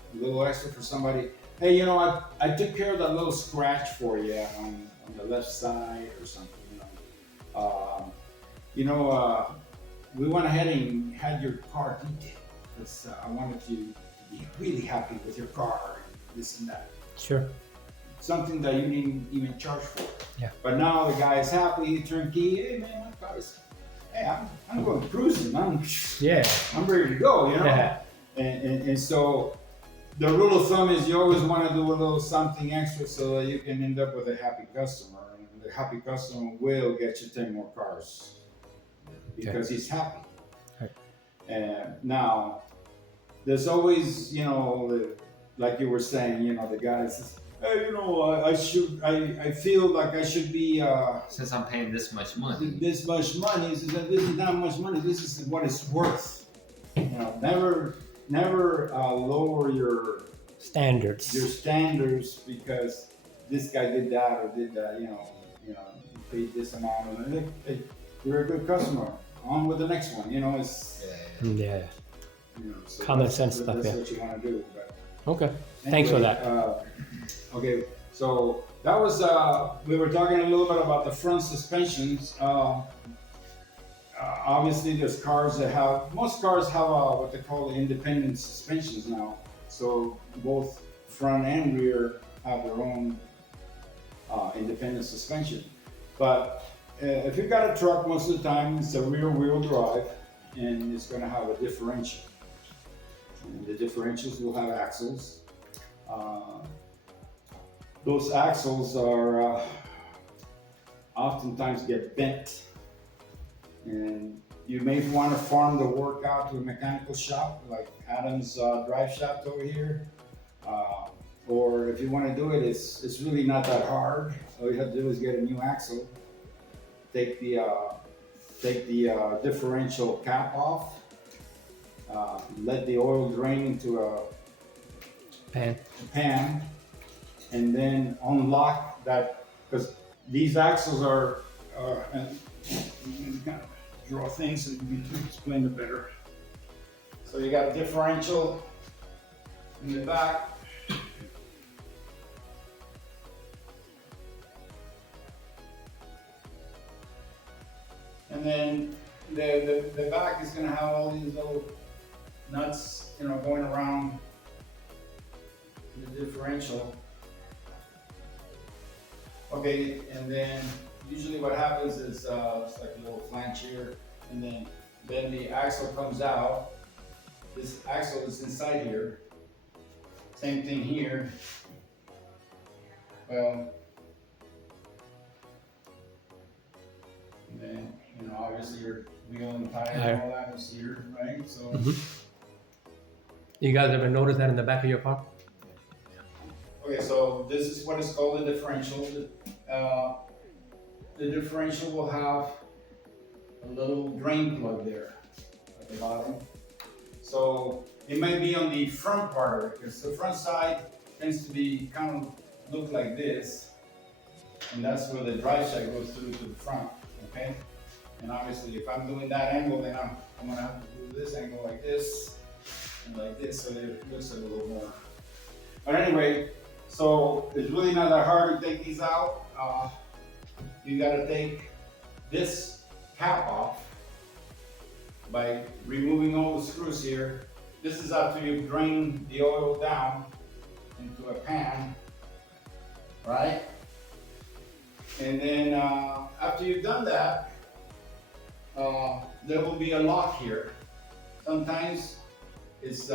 for somebody. Hey, I took care of that little scratch for you on the left side or something. We went ahead and had your car detailed because I wanted you to be really happy with your car and this and that. Sure. Something that you didn't even charge for. Yeah. But now the guy is happy, turnkey. Hey man, my car is. Hey, I'm going cruising. I'm ready to go. Yeah. And so the rule of thumb is you always want to do a little something extra so that you can end up with a happy customer. And the happy customer will get you 10 more cars because he's happy. Right. And now there's always, like you were saying, the guys. hey, I feel like I should be Since I'm paying this much money. this much money. He says, this is not much money. This is what it's worth. Never lower your Standards. standards because this guy did that or did that. You paid this amount, and you're a good customer. On with the next one. It's Yeah. so Common that's- sense stuff, That's yeah. what you want to do. But Okay. Thanks for anyway, that. Okay, so that was we were talking a little bit about the front suspensions. Obviously, there's cars that most cars have what they call independent suspensions now. So both front and rear have their own independent suspension. But if you've got a truck, most of the time it's a rear wheel drive and it's going to have a differential. And the differentials will have axles. Those axles are oftentimes get bent, and you may want to farm the work out to a mechanical shop like Adam's drive shaft over here, or if you want to do it, it's really not that hard. All you have to do is get a new axle, take the differential cap off, let the oil drain into a pan, and then unlock that, because these axles are, and you kind of draw things so you can explain it better. So you got a differential in the back. And then the back is going to have all these little nuts, going around the differential. Okay, and then usually what happens is it's like a little flange here, and then the axle comes out. This axle is inside here. Same thing here. Well, and then obviously your wheel and tire and all that is here, right? So. You guys ever notice that in the back of your car? Okay, so this is what is called the differential. The differential will have a little drain plug there at the bottom. So it may be on the front part of it, because the front side tends to be kind of look like this, and that's where the drive shaft goes through to the front. Okay, and obviously if I'm doing that angle, then I'm gonna have to do this angle like this and like this, so that it looks a little more. But anyway. So it's really not that hard to take these out. You gotta take this cap off by removing all the screws here. This is after you've drained the oil down into a pan, right? And then after you've done that, there will be a lock here. Sometimes it's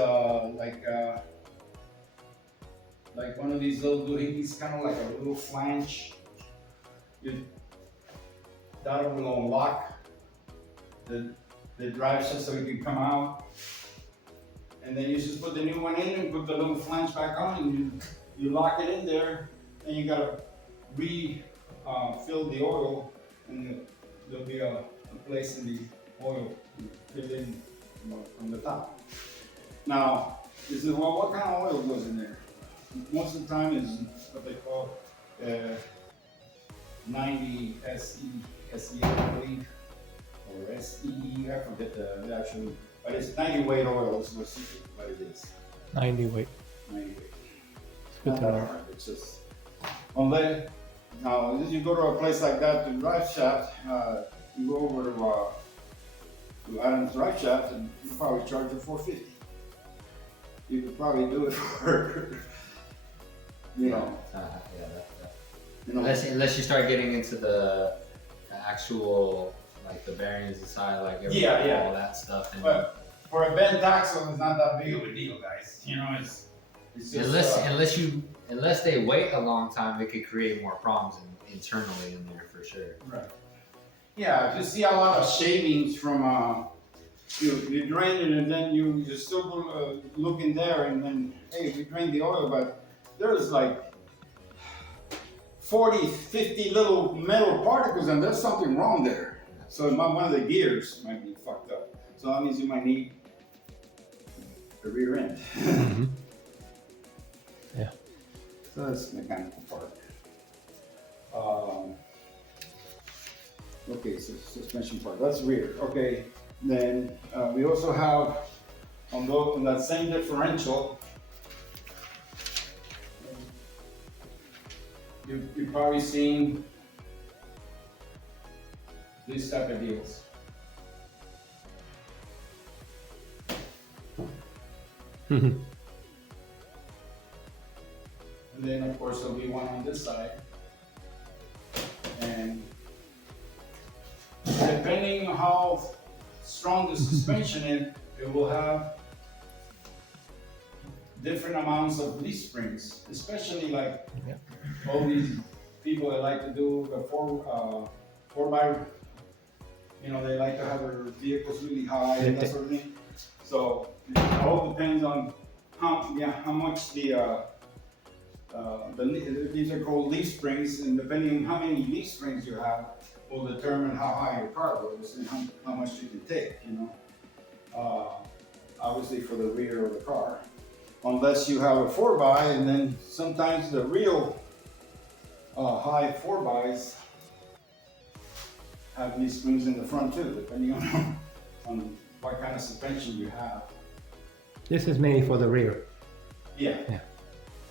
like one of these little doohickeys, kind of like a little flange. That will unlock the drive shaft so it can come out. And then you just put the new one in and put the little flange back on, and you lock it in there, and you gotta fill the oil, and there'll be a place in the oil to fill in from the top. Now, this is what kind of oil goes in there? Most of the time is what they call 90 SE, I believe, or SEE, I forget the actual, but it's 90 weight oil is what it is. 90 weight. 90 weight. Good Not to that know. hard, it's just, unless, now, if you go to a place like that to drive shaft, you go over to Adam's drive shaft, and you probably charge you $450. You could probably do it for, Unless you start getting into the actual, like the bearings inside, like all that stuff. And But for a bent axle, it's not that big of a deal, guys. It's just, unless they wait a long time, it could create more problems internally in there for sure. right. Yeah, if you see a lot of shavings from you drain it, and then you still look in there, and then hey, we drain the oil, but there's like 40, 50 little metal particles, and there's something wrong there. So one of the gears might be fucked up. So that means you might need the rear end. Mm-hmm. Yeah. So that's mechanical part. Okay, so suspension part, that's rear. Okay, then we also have on that same differential, you've probably seen these type of deals. Mm-hmm. And then of course there'll be one on this side. And depending on how strong the suspension is, it will have different amounts of leaf springs, especially like all these people that like to do the four by, they like to have their vehicles really high and that sort of thing. So it all depends on how much these are called leaf springs, and depending on how many leaf springs you have, will determine how high your car goes and how much you can take. Obviously for the rear of the car, unless you have a 4x, and then sometimes the real high 4xs have these springs in the front too, depending on what kind of suspension you have. This is mainly for the rear. Yeah.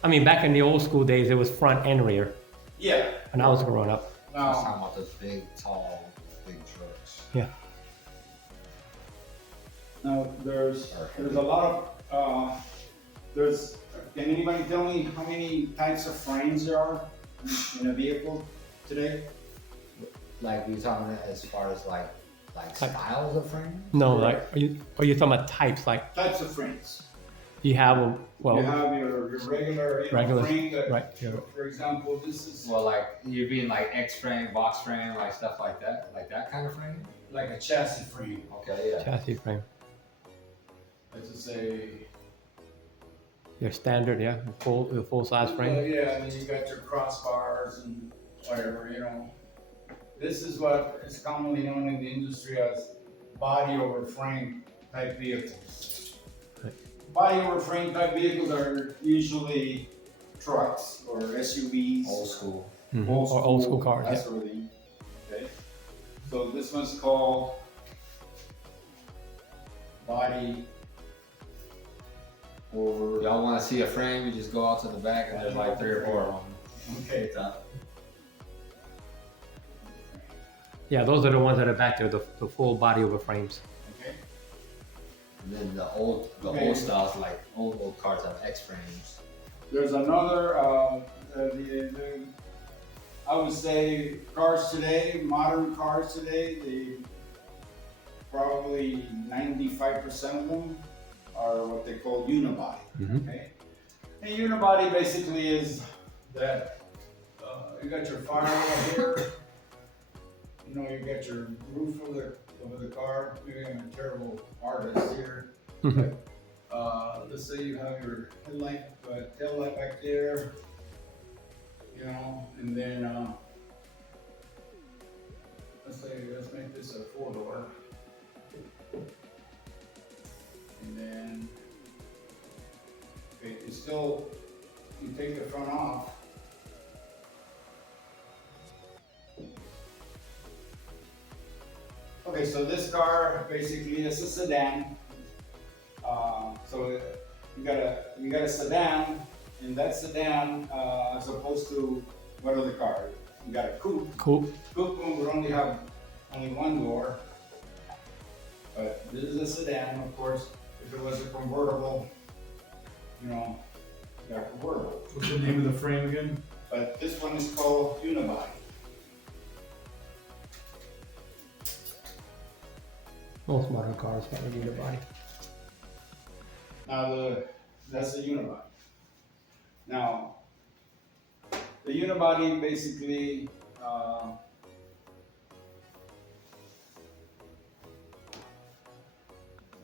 I mean, back in the old school days, it was front and rear Yeah. when I was growing up. I was talking about those big, tall, big trucks. Yeah. Now there's a lot of can anybody tell me how many types of frames there are in a vehicle today? Like, we talking as far as like styles of frame? No, like, are you talking about types? Like, Types of frames. you have, You have your regular frame that, right, yeah. for example, this is Well, like, you mean like X-frame, box frame, like stuff like that kind of frame? like a chassis frame. Okay, yeah. Chassis frame. Let's just say. Your standard, yeah, your full size frame. Yeah, and then you got your crossbars and whatever, This is what is commonly known in the industry as body over frame type vehicles. Right. Body over frame type vehicles are usually trucks or SUVs. Old school. Mm-hmm. Or old school cars, that yeah. sort of thing. Okay. So this one's called body over. Y'all want to see a frame? You just go out to the back and there's like 3 or 4 of them. Okay. It's up. Yeah, those are the ones that are back there, the full body over frames. Okay. And then the old styles, like old cars have X-frames. There's another, I would say cars today, modern cars today, probably 95% of them are what they call unibody. Mm-hmm. Okay? And unibody basically is that you got your firewall here, you got your roof over the car. Maybe I'm a terrible artist here. Mhm. Let's say you have your tail light back there, and then let's make this a 4-door, and then you take the front off. Okay, so this car basically is a sedan. So you got a sedan, and that sedan, as opposed to what other car? You got a coupe. Cool. Coupe would only have one door, but this is a sedan. Of course, if it was a convertible, you got a convertible. What's the name of the frame again? But this one is called unibody. Most modern cars have a unibody. Now that's the unibody. Now, the unibody basically let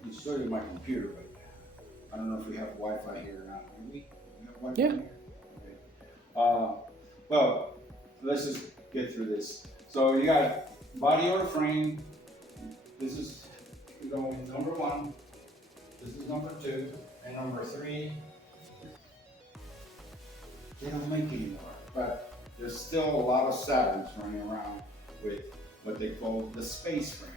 me show you my computer, but I don't know if we have Wi-Fi here or not. Do we have Wi-Fi Yeah. here? Okay. Well, let's just get through this. So you got body or frame. This is, you know, number 1. This is number 2, and number 3. They don't make anymore, but there's still a lot of Saturns running around with what they call the space frame.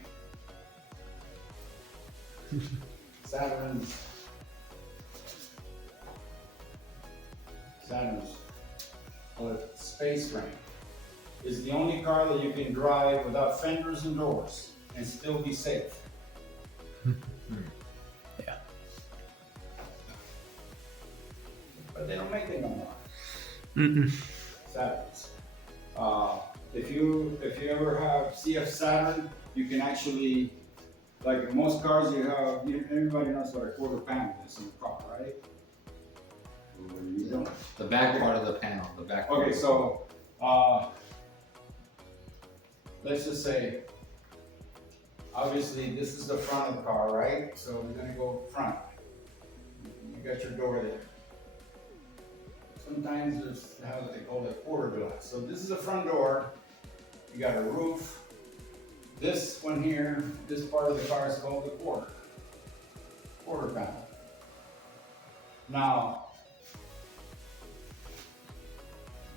Saturn's space frame is the only car that you can drive without fenders and doors and still be safe. Yeah. But they don't make it no more. Mm-mm. Saturns. If you ever see a Saturn, you can actually, like in most cars, everybody knows what a quarter panel is in a car, right? Or you don't. The back part of the panel, the back part. Okay, so let's just say, obviously this is the front of the car, right? So we're gonna go front. You got your door there. Sometimes there's what they call a quarter glass. So this is the front door. You got a roof. This one here, this part of the car is called the quarter panel. Now,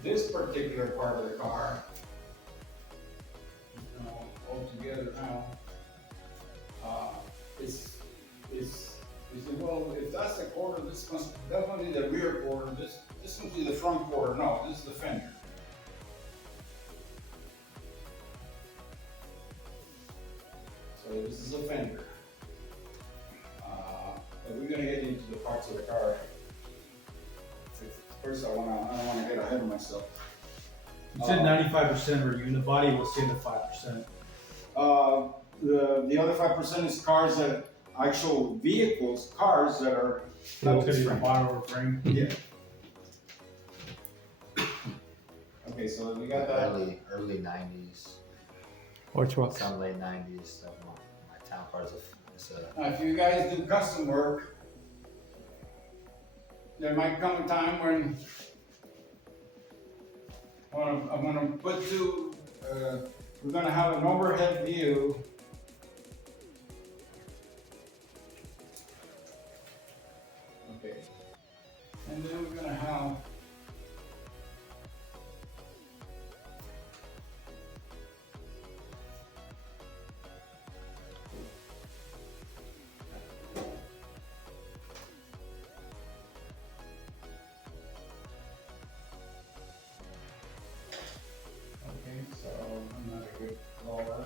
this particular part of the car, all together now, well, if that's the quarter, this must definitely the rear quarter. This must be the front quarter. No, this is the fender. So this is a fender. But we're gonna get into the parts of the car. First, I don't wanna get ahead of myself. You said 95% are unibody. We'll say the 5%. The other 5% is cars that actual vehicles, cars that are Not not gonna be this the frame. bottom or frame. Yeah. Okay, so we got that. Early 90s, Or trucks. some late 90s. My town car is a Now, if you guys do custom work, there might come a time when I'm gonna put we're gonna have an overhead view. Okay. And then we're gonna have so I'm not a good drawer.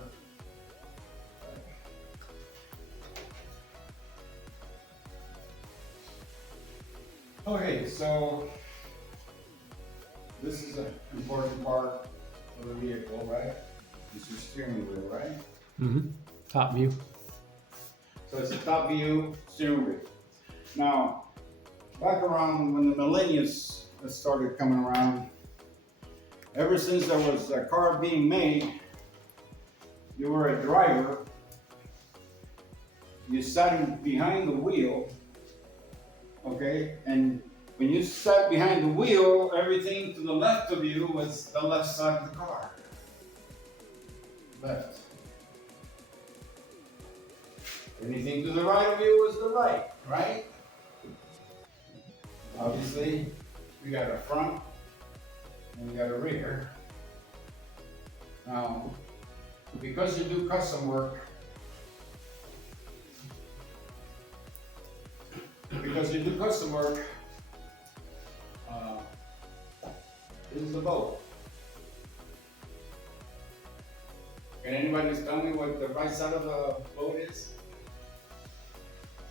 Okay, so this is an important part of the vehicle, right? It's your steering wheel, right? Mm-hmm. Top view. So it's a top view steering wheel. Now, back around when the millennials started coming around, ever since there was a car being made, you were a driver, you sat behind the wheel, okay? And when you sat behind the wheel, everything to the left of you was the left side of the car. Left. Anything to the right of you was the right, right? Obviously, we got a front and we got a rear. Now, because you do custom work, this is the boat. Can anybody tell me what the right side of the boat is?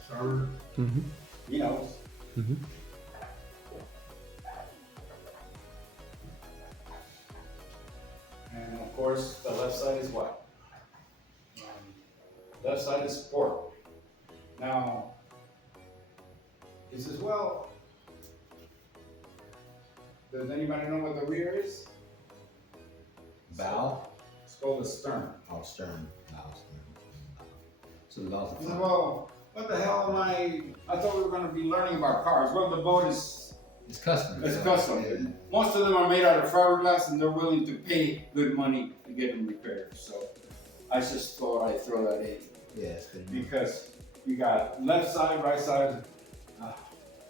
Starboard. Mm-hmm. He knows. Mm-hmm. And of course, the left side is what? Left side is port. Now, he says, well, does anybody know what the rear is? bow. It's called the stern. Oh, stern. Bow, stern. So the bow's the He said, front. well, what the hell am I thought we were going to be learning about cars. Well, the boat is It's custom. It's so, custom. yeah. Most of them are made out of fiberglass, and they're willing to pay good money to get them repaired. So I just thought I'd throw that in Yeah, it's good. because you got left side, right side.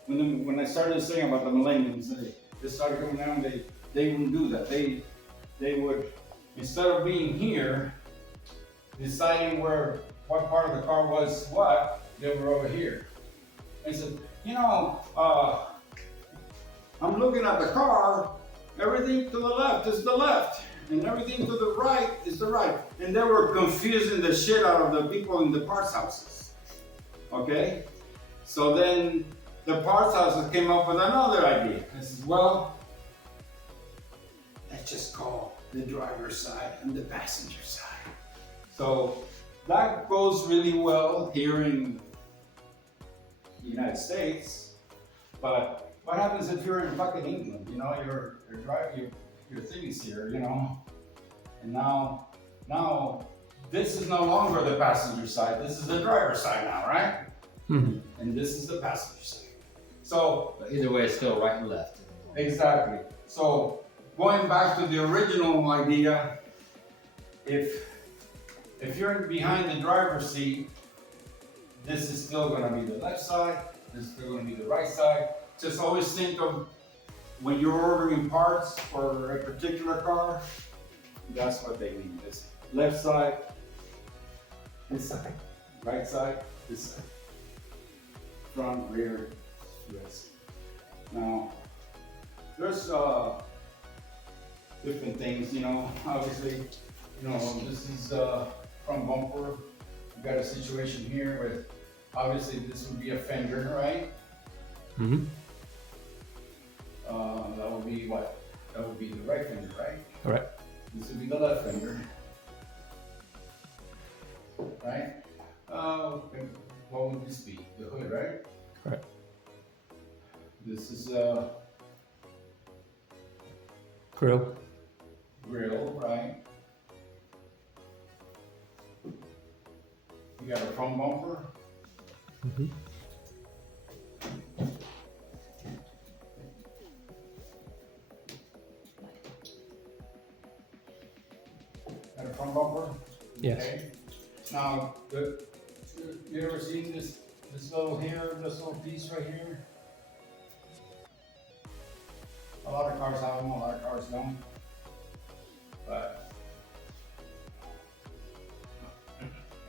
When I started saying about the millenniums, they started coming down. They wouldn't do that. They would, instead of being here, deciding what part of the car was what, they were over here. I said, I'm looking at the car, everything to the left is the left, and everything to the right is the right. And they were confusing the shit out of the people in the parts houses. Okay? So then the parts houses came up with another idea. I said, well, let's just call the driver's side and the passenger side. So that goes really well here in the United States, but what happens if you're in fucking England? You're driving, your thing is here, and now this is no longer the passenger side. This is the driver's side now, right? Mhm. And this is the passenger side. So But either way, it's still right and left. exactly. So going back to the original idea, if you're behind the driver's seat, this is still going to be the left side. This is still going to be the right side. Just always think of when you're ordering parts for a particular car, that's what they mean. This left side, this side, right side, this side, front, rear, yes. Now, there's different things, obviously, this is front bumper. You got a situation here with, obviously this would be a fender, right? Mhm. That would be what? That would be the right fender, right? Correct. This would be the left fender, right? Okay. What would this be? The hood, right? Correct. This is Grill. grill, right? You got a front bumper. Mhm. Got a front bumper. Yes. Okay. Now, you ever seen this little piece right here? A lot of cars have them, a lot of cars don't. But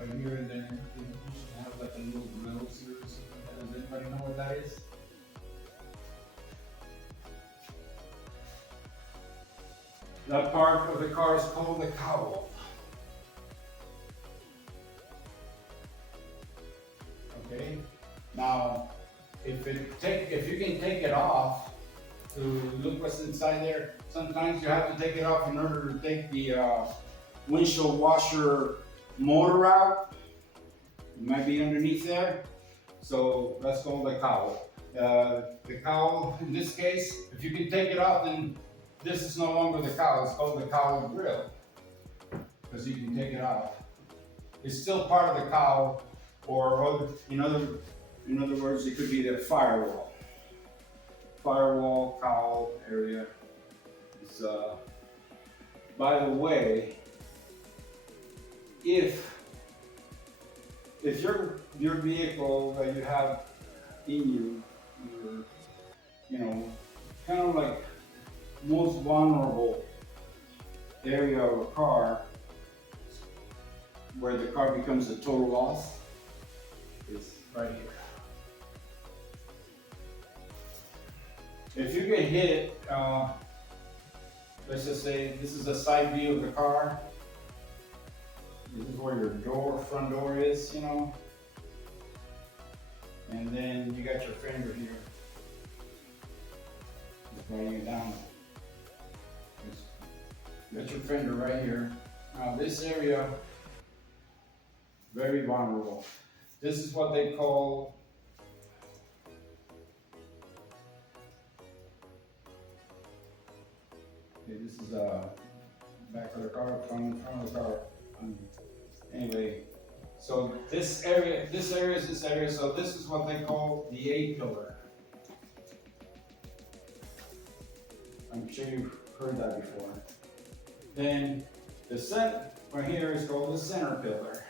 right here and then you should have like a little grills here or something. Does anybody know what that is? That part of the car is called the cowl. Okay. Now, if you can take it off to look what's inside there, sometimes you have to take it off in order to take the windshield washer motor out. It might be underneath there. So that's called the cowl. The cowl, in this case, if you can take it off, then this is no longer the cowl. It's called the cowl grill because you can take it off. It's still part of the cowl, or in other words, it could be the firewall. Firewall cowl area. It's, by the way, if your vehicle that you have in your kind of like most vulnerable area of a car where the car becomes a total loss is right here. If you get hit, let's just say this is a side view of the car. This is where your front door is, and then you got your fender here. Just laying it down. You got your fender right here. Now this area, very vulnerable. This is what they call this is back of the car, front of the car. Anyway, so this area is this area. So this is what they call the A pillar. I'm sure you've heard that before. Then the set right here is called the center pillar.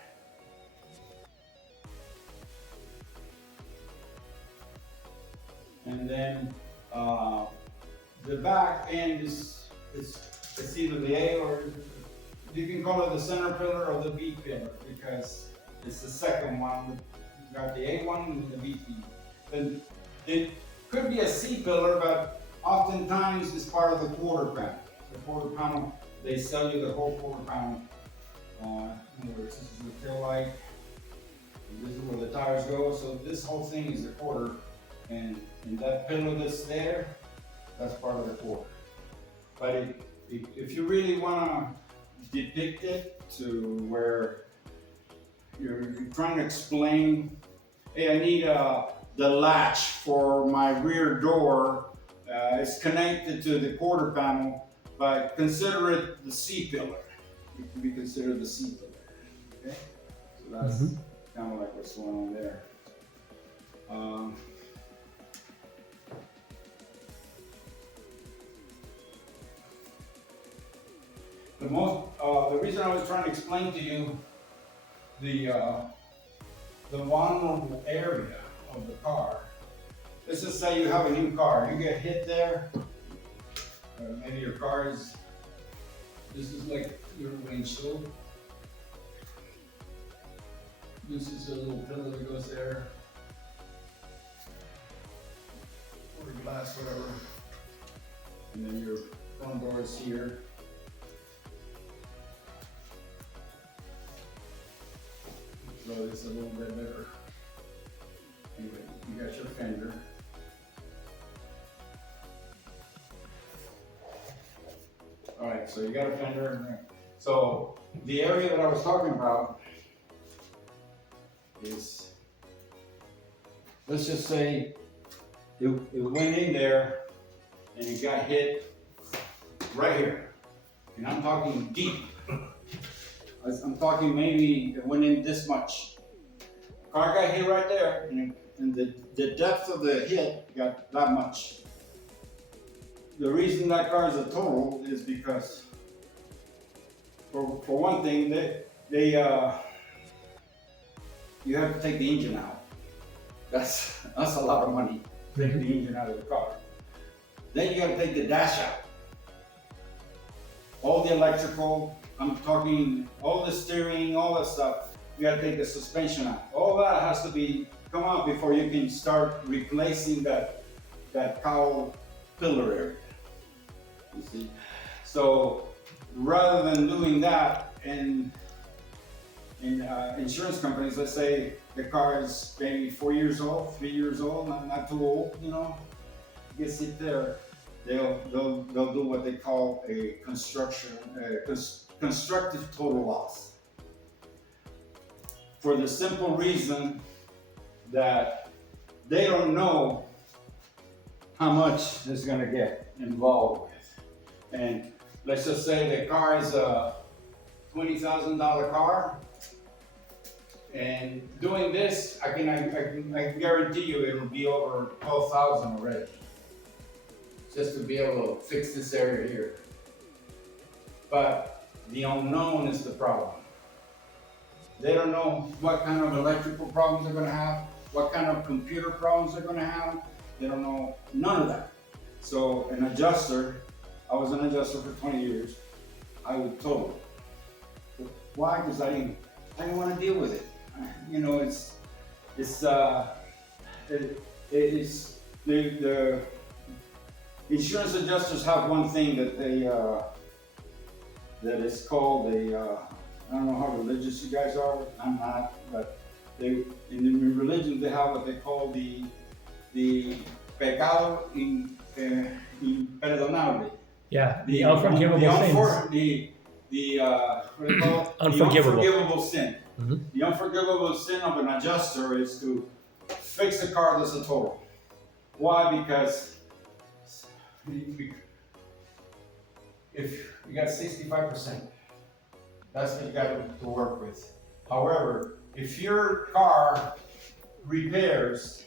And then the back end is it's either the A or you can call it the center pillar or the B pillar because it's the second one. You got the A one and the B pillar. Then it could be a C pillar, but oftentimes it's part of the quarter panel. The quarter panel, they sell you the whole quarter panel. In other words, this is the tail light. This is where the tires go. So this whole thing is the quarter, and that pillar that's there, that's part of the quarter. But if you really want to depict it to where you're trying to explain, hey, I need the latch for my rear door. It's connected to the quarter panel, but consider it the C pillar. It can be considered the C pillar. Okay, so that's kind of like what's going on there. The reason I was trying to explain to you the vulnerable area of the car. Let's just say you have a new car, you get hit there. Maybe your car is. This is like your windshield. This is a little pillar that goes there. Or glass, whatever. And then your front door is here. Throw this a little bit better. Anyway, you got your fender. All right, so you got a fender in there. So the area that I was talking about is, let's just say it went in there and it got hit right here. And I'm talking deep. I'm talking maybe it went in this much. Car got hit right there, and the depth of the hit got that much. The reason that car is a total is because, for one thing, you have to take the engine out. That's a lot of money, taking the engine out of the car. Then you got to take the dash out. All the electrical, I'm talking all the steering, all that stuff. You got to take the suspension out. All that has to come out before you can start replacing that cowl pillar area. You see? So rather than doing that, in insurance companies, let's say the car is maybe 4 years old, 3 years old, not too old, gets it there. They'll do what they call a constructive total loss. For the simple reason that they don't know how much is going to get involved with. And let's just say the car is a $20,000 car. And doing this, I can guarantee you it will be over $12,000 already. Just to be able to fix this area here. But the unknown is the problem. They don't know what kind of electrical problems they're going to have, what kind of computer problems they're going to have. They don't know none of that. So an adjuster, I was an adjuster for 20 years, I would total. Why? Because I didn't want to deal with it. The insurance adjusters have one thing that that is called I don't know how religious you guys are. I'm not, but in religion they have what they call the pecado imperdonable. Yeah, the unforgivable sins. What do they call it? Unforgivable. The unforgivable sin. Mm-hmm. The unforgivable sin of an adjuster is to fix a car that's a total. Why? Because if you got 65%, that's what you got to work with. However, if your car repairs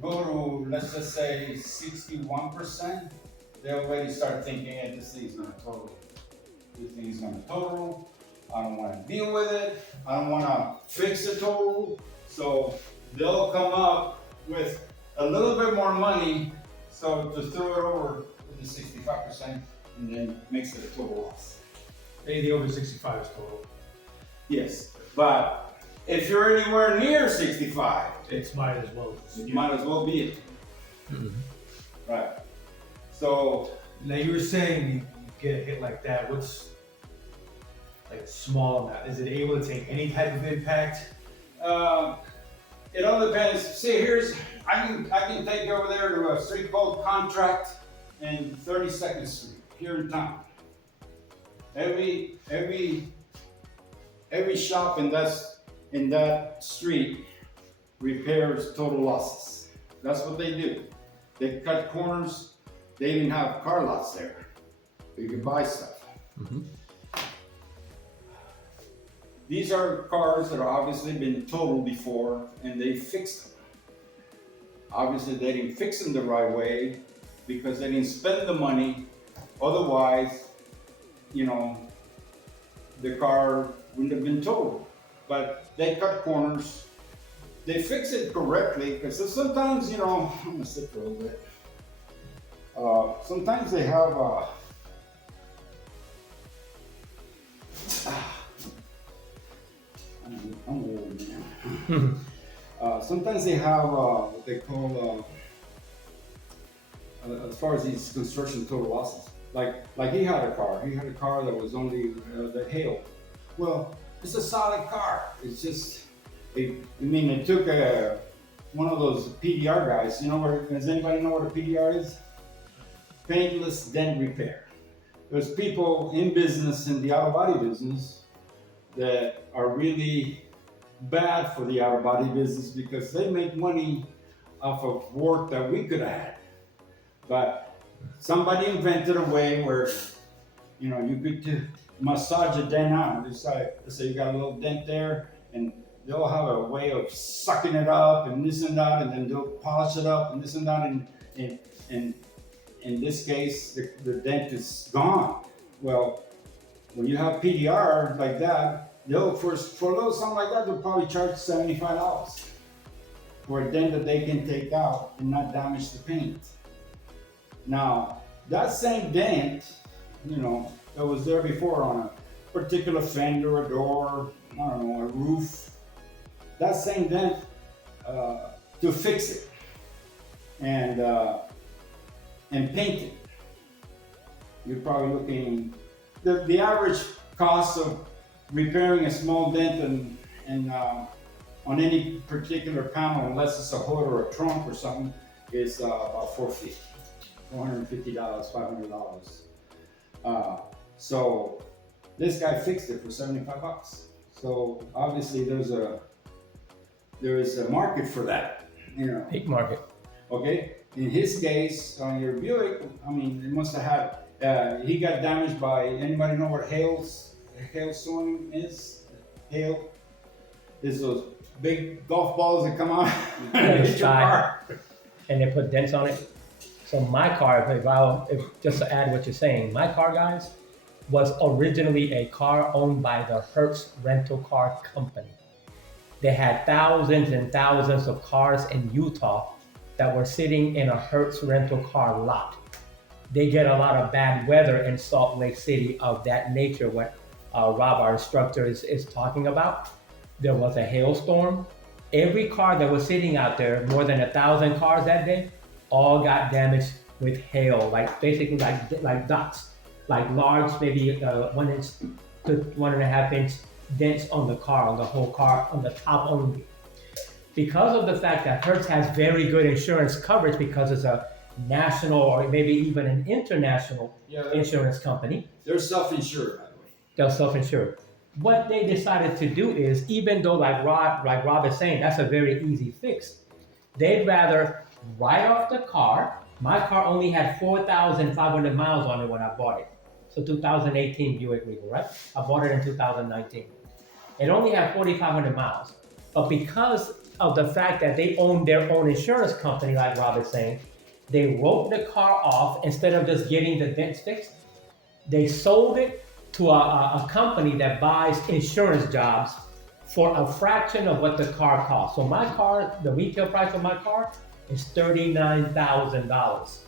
go to, let's just say 61%, they already start thinking, hey, this thing's gonna total. This thing's gonna total. I don't wanna deal with it. I don't wanna fix the total. So they'll come up with a little bit more money, so to throw it over with the 65% and then makes it a total loss. Anything over 65 is total. Yes, but if you're anywhere near 65, It's might as well. it might as well be it. Mhm. Right. So Now you were saying you get a hit like that. What's like a small amount? Is it able to take any type of impact? it all depends. See, I can take you over there to a street called Contract and 32nd Street here in town. Every shop in that street repairs total losses. That's what they do. They cut corners. They even have car lots there. You can buy stuff. Mhm. These are cars that have obviously been totaled before and they fixed them. Obviously they didn't fix them the right way because they didn't spend the money. Otherwise, the car wouldn't have been totaled. But they cut corners. They fix it correctly because sometimes, I'm gonna sit for a little bit. Sometimes they have I'm old now. Sometimes they have what they call, as far as these construction total losses. Like he had a car that was only the hail. Well, it's a solid car. It's just, they took one of those PDR guys. Does anybody know what a PDR is? Paintless dent repair. There's people in business, in the auto body business, that are really bad for the auto body business because they make money off of work that we could have had. But somebody invented a way where, you could massage a dent out. Let's say you got a little dent there, and they'll have a way of sucking it up and this and that, and then they'll polish it up and this and that, and in this case, the dent is gone. Well, when you have PDR like that, they'll for a little something like that, they'll probably charge $75 for a dent that they can take out and not damage the paint. Now, that same dent, that was there before on a particular fender, a door, I don't know, a roof, that same dent, to fix it and paint it, you're probably looking, the average cost of repairing a small dent and on any particular panel, unless it's a hood or a trunk or something, is about $450, $500. So this guy fixed it for $75. So obviously there is a market for that, Big market. Okay. In his case, on your Buick, it must have had. He got damaged by. Anybody know what hailstorm is? Hail is those big golf balls that come out and hit your car. And they put dents on it. So my car, just to add what you're saying, my car, guys, was originally a car owned by the Hertz rental car company. They had thousands and thousands of cars in Utah that were sitting in a Hertz rental car lot. They get a lot of bad weather in Salt Lake City of that nature, what Rob, our instructor, is talking about. There was a hailstorm. Every car that was sitting out there, more than 1,000 cars that day, all got damaged with hail, basically like dots, like large, maybe 1 inch to 1.5 inch dents on the car, on the whole car, on the top only. Because of the fact that Hertz has very good insurance coverage because it's a national or maybe even an international insurance company. They're self-insured, by the way. They're self-insured. What they decided to do is, even though like Rob is saying, that's a very easy fix, they'd rather write off the car. My car only had 4,500 miles on it when I bought it. So 2018 Buick Regal, right? I bought it in 2019. It only had 4,500 miles. But because of the fact that they own their own insurance company, like Rob is saying, They wrote the car off instead of just getting the dents fixed. They sold it to a company that buys insurance jobs for a fraction of what the car costs. So my car, the retail price of my car is $39,000.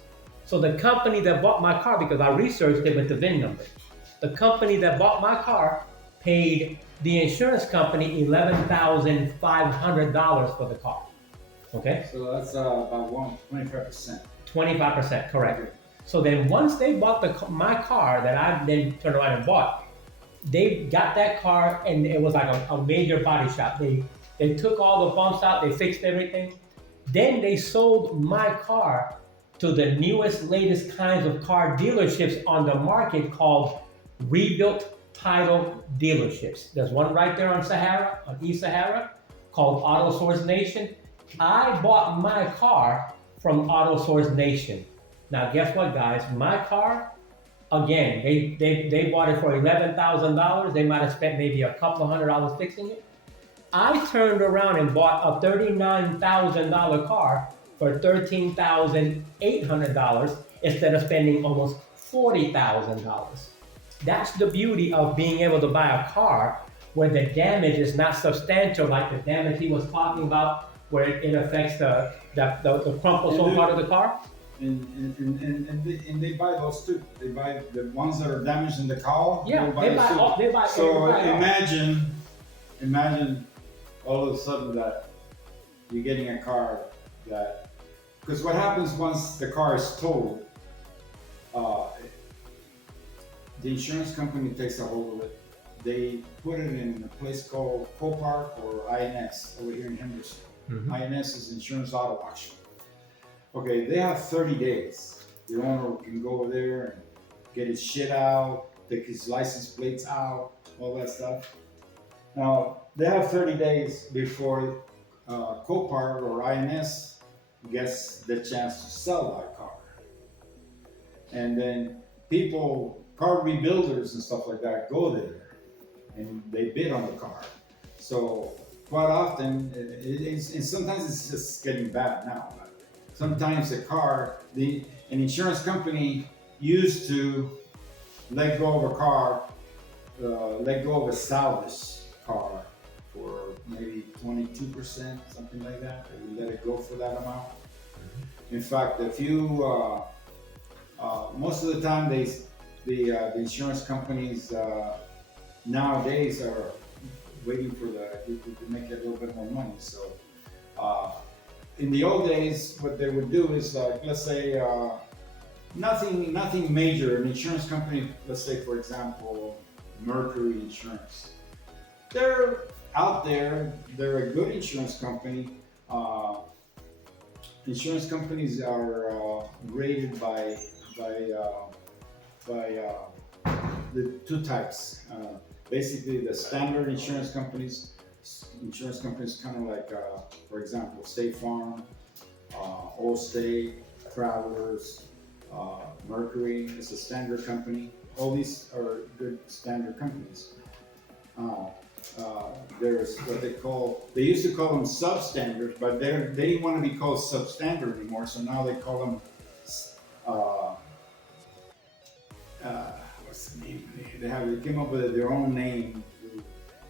So the company that bought my car, because I researched it with the VIN number, the company that bought my car paid the insurance company $11,500 for the car. Okay? So that's about 25%. 25%, correct. So then once they bought my car that I then turned around and bought, they got that car and it was like a major body shop. They took all the bumps out, they fixed everything. Then they sold my car to the newest, latest kinds of car dealerships on the market called rebuilt title dealerships. There's one right there on Sahara, on East Sahara, called AutoSource Nation. I bought my car from AutoSource Nation. Now, guess what, guys? My car, again, they bought it for $11,000. They might have spent maybe a couple of $100 fixing it. I turned around and bought a $39,000 car for $13,800 instead of spending almost $40,000. That's the beauty of being able to buy a car where the damage is not substantial, like the damage he was talking about, where it affects the crumple sole part of the car. And they buy those too. They buy the ones that are damaged in the cowl. Yeah, they buy all. So imagine all of a sudden that you're getting a car that, because what happens once the car is totaled, the insurance company takes a hold of it. They put it in a place called Copart or INS over here in Henderson. Mm-hmm. INS is Insurance Auto Auction. Okay, they have 30 days. The owner can go over there and get his shit out, take his license plates out, all that stuff. Now, they have 30 days before Copart or INS gets the chance to sell that car. And then car rebuilders and stuff like that go there and they bid on the car. So quite often, and sometimes it's just getting bad now. Sometimes an insurance company used to let go of a car, let go of a salvage car for maybe 22%, something like that. They would let it go for that amount. In fact, most of the time, the insurance companies nowadays are waiting for to make a little bit more money. So in the old days, what they would do is, let's say, nothing major. An insurance company, let's say, for example, Mercury Insurance. They're out there. They're a good insurance company. Insurance companies are rated by the two types. Basically, the standard insurance companies kind of like, for example, State Farm, Allstate, Travelers, Mercury is a standard company. All these are good standard companies. There's what they used to call them substandards, but they didn't want to be called substandard anymore, so now they call them what's the name? They came up with their own name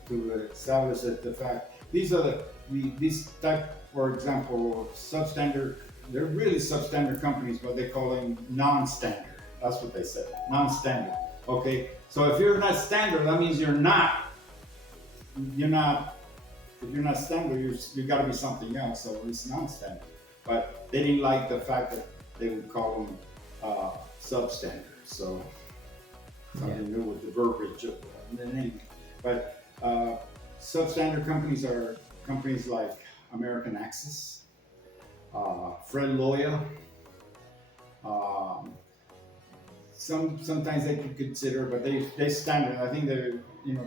to establish the fact. These are these type, for example, substandard. They're really substandard companies, but they call them non-standard. That's what they said, non-standard. Okay, so if you're not standard, that means you're not. If you're not standard, you got to be something else. So it's non-standard. But they didn't like the fact that they would call them substandard. So something new with the verbiage of the name. But substandard companies are companies like American Access, Fred Loya. Sometimes they could consider, but they standard. I think they're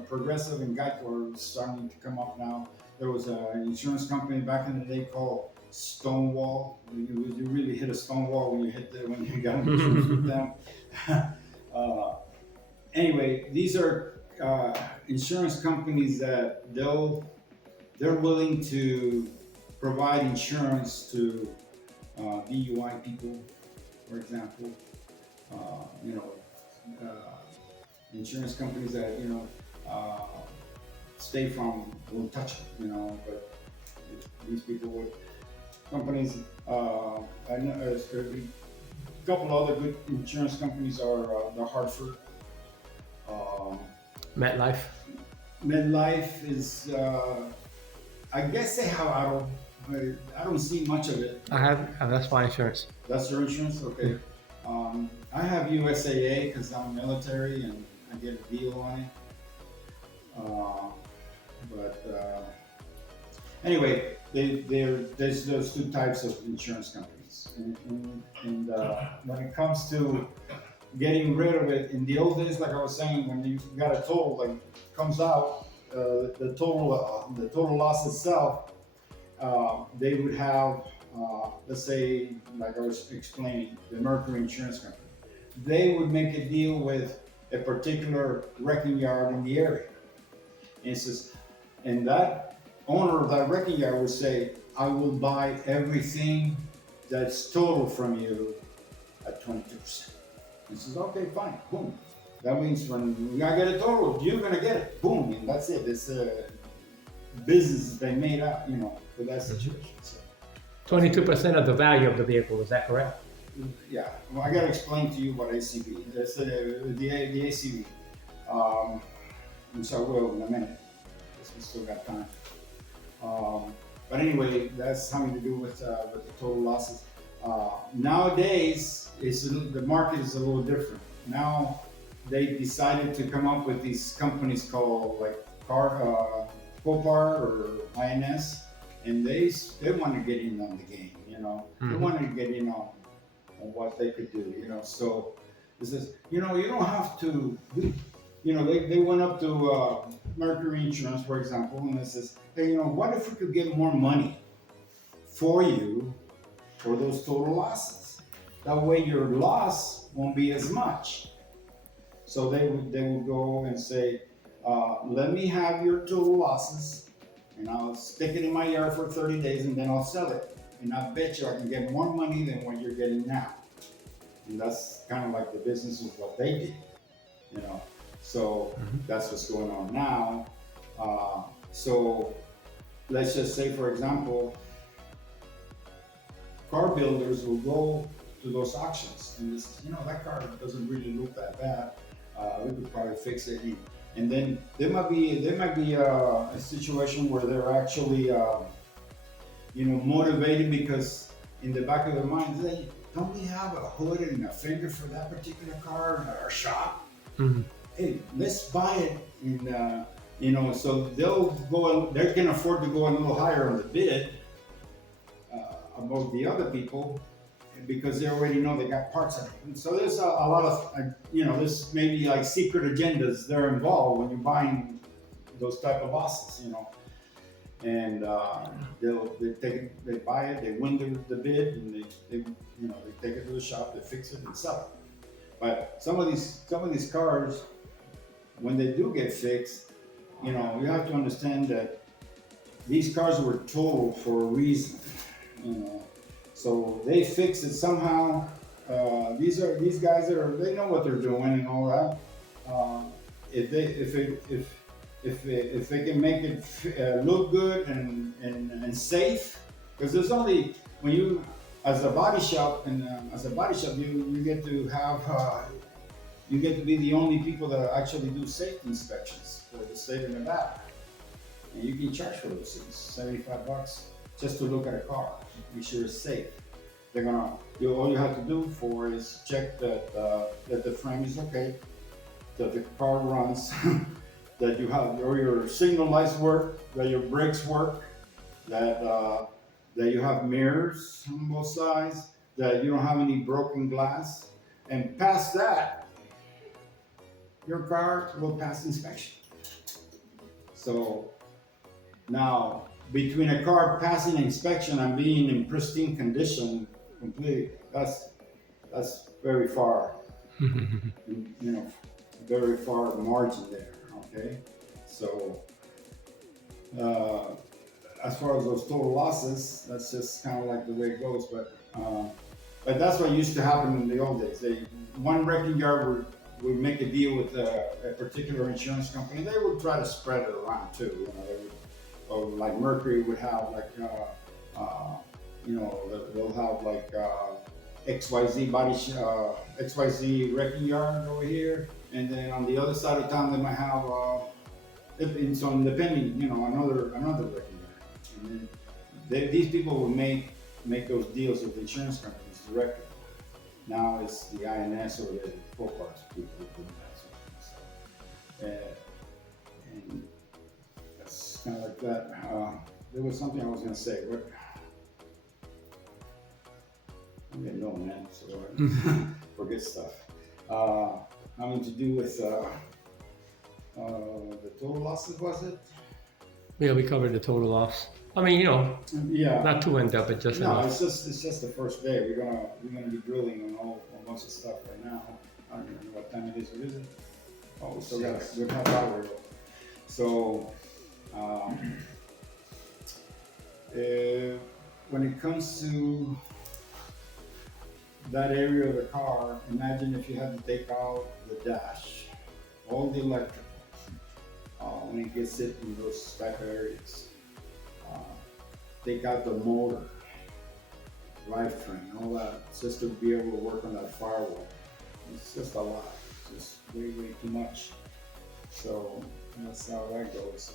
Progressive and Geico are starting to come up now. There was an insurance company back in the day called Stonewall. You really hit a stone wall when you got insurance with them. Anyway, these are insurance companies that they're willing to provide insurance to DUI people, for example. You know, insurance companies that, you know, State Farm won't touch it, you know, but these people would, companies, I know, a couple other good insurance companies are the Hartford. MetLife. MedLife is, I guess they have auto, I don't see much of it. I have, that's my insurance. That's your insurance? Okay. I have USAA because I'm military and I get a deal on it. Anyway, there's those two types of insurance companies. And when it comes to getting rid of it, in the old days, like I was saying, when you got a total, like comes out, the total loss itself, they would have, let's say, like I was explaining, the Mercury Insurance Company. They would make a deal with a particular wrecking yard in the area. And that owner of that wrecking yard would say, I will buy everything that's total from you at 22%. He says, okay, fine, boom. That means when I get a total, you're gonna get it, boom, and that's it. It's business has been made up, you know, for that situation. So, 22% of the value of the vehicle, is that correct? yeah, well, I gotta explain to you what ACV. That's the ACV. Which I will in a minute, because we still got time. But anyway, that's having to do with the total losses. Nowadays, the market is a little different. Now, they decided to come up with these companies called like Copar or INS, and they want to get in on the game, you know. They want to get in on what they could do, you know. So this is, you know, you don't have to, you know, they went up to Mercury Insurance, for example, and they says, hey, you know, what if we could get more money for you for those total losses? That way your loss won't be as much. So they would go and say, let me have your total losses, and I'll stick it in my yard for 30 days, and then I'll sell it. And I bet you I can get more money than what you're getting now. And that's kind of like the business of what they did, you know. So that's what's going on now. So let's just say, for example, car builders will go to those auctions and this, you know, that car doesn't really look that bad. We could probably fix it. And then there might be a situation where they're actually, you know, motivated because in the back of their mind, they don't we have a hood and a fender for that particular car in our shop? Hey, let's buy it. And you know, so they can afford to go a little higher on the bid above the other people because they already know they got parts of it. And so there's a lot of, you know, there's maybe like secret agendas that are involved when you're buying those type of losses, you know. And they buy it, they win the bid, and they you know, they take it to the shop, they fix it and sell it. But some of these cars, when they do get fixed, you know, you have to understand that these cars were totaled for a reason, you know. So they fix it somehow. These guys they know what they're doing and all that. If they can make it look good and safe, because there's only when you as a body shop you get to have you get to be the only people that actually do safety inspections for the state of Nevada, and you can charge for those things, $75 just to look at a car, make sure it's safe. They're gonna all you have to do for is check that the frame is okay, that the car runs. That you have your signal lights work, that your brakes work, that you have mirrors on both sides, that you don't have any broken glass, and past that, your car will pass inspection. So now, between a car passing inspection and being in pristine condition, completely, that's very far, you know, very far margin there. Okay, so as far as those total losses, that's just kind of like the way it goes. But But that's what used to happen in the old days. One wrecking yard would make a deal with a particular insurance company. They would try to spread it around too. You know, or like Mercury would have like, they'll have like XYZ XYZ wrecking yard over here, and then on the other side of town they might have it's on depending, another wrecking yard. And then these people will make those deals with insurance companies directly. Now it's the INS or the Coparts people doing that sort of stuff. And that's kind of like that. There was something I was going to say. I'm getting old, man, so I forget stuff. Having to do with the total losses, was it? Yeah, we covered the total loss. I mean, Yeah. not too in depth, but just No, enough. it's just the first day. We're gonna be drilling on a bunch of stuff right now. I don't even know what time it is. What is it? Oh, we still got a good half hour. So, when it comes to that area of the car, imagine if you had to take out the dash, all the electrical, when it gets hit in those type of areas. Take out the motor, drivetrain, all that, just to be able to work on that firewall. It's just a lot, it's just way too much. So that's how that goes.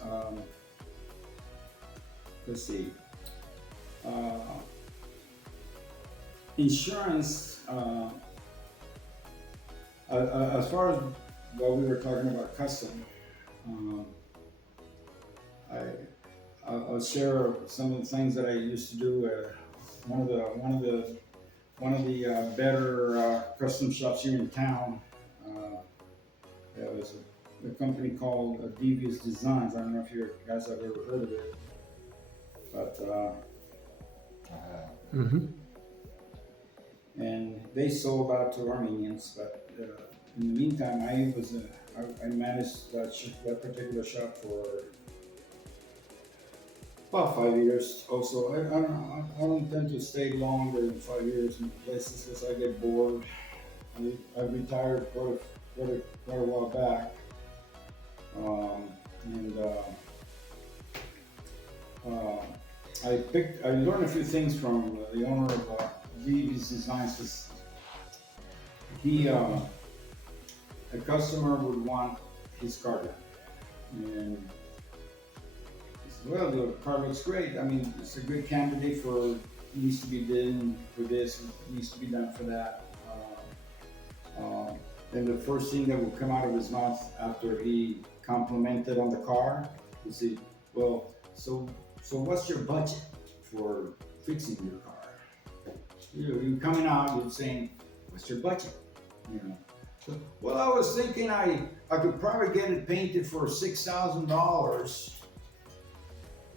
Let's see. Insurance, as far as what we were talking about custom, I'll share some of the things that I used to do. One of the better custom shops here in town. There was a company called Devious Designs. I don't know if you guys have ever heard of it, but and they sold out to Armenians. But in the meantime, I managed that particular shop for about 5 years. Also, I don't tend to stay longer than 5 years in places because I get bored. I retired quite a while back, I learned a few things from the owner of Devious Designs. A customer would want his car done, and well, the car looks great. I mean, it's a good candidate for needs to be done for this, needs to be done for that. Then the first thing that will come out of his mouth after he complimented on the car is, say, well, so what's your budget for fixing your car? You're coming out, you're saying, what's your budget? Well, I was thinking I could probably get it painted for $6,000.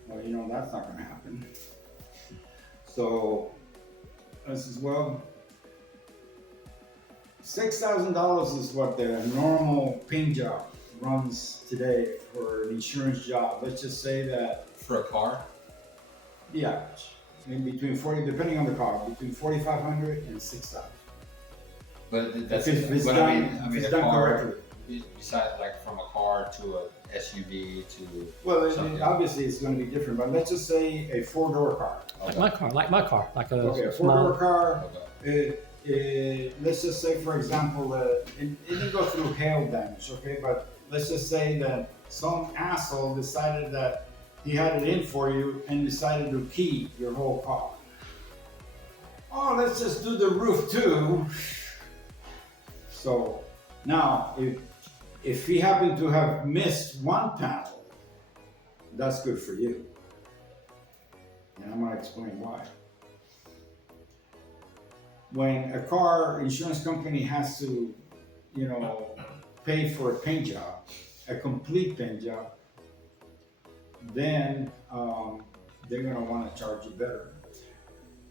Well, that's not going to happen. So I says, well, $6,000 is what the normal paint job runs today for an insurance job. Let's just say that For a car? the average, between 40, depending on the car, between 4,500 and 6,000. But that's If it's but done, I mean it's a done car. correctly. Besides, like from a car to a SUV to Well, something. obviously it's going to be different, but let's just say a 4-door car. Like my car, like a Okay, a small. 4-door car. Okay. Let's just say, for example, it didn't go through hail damage, okay? But let's just say that some asshole decided that he had it in for you and decided to key your whole car. Oh, let's just do the roof too. So now, if he happened to have missed one panel, that's good for you. And I'm gonna explain why. When a car insurance company has to, pay for a paint job, a complete paint job, then they're gonna want to charge you better,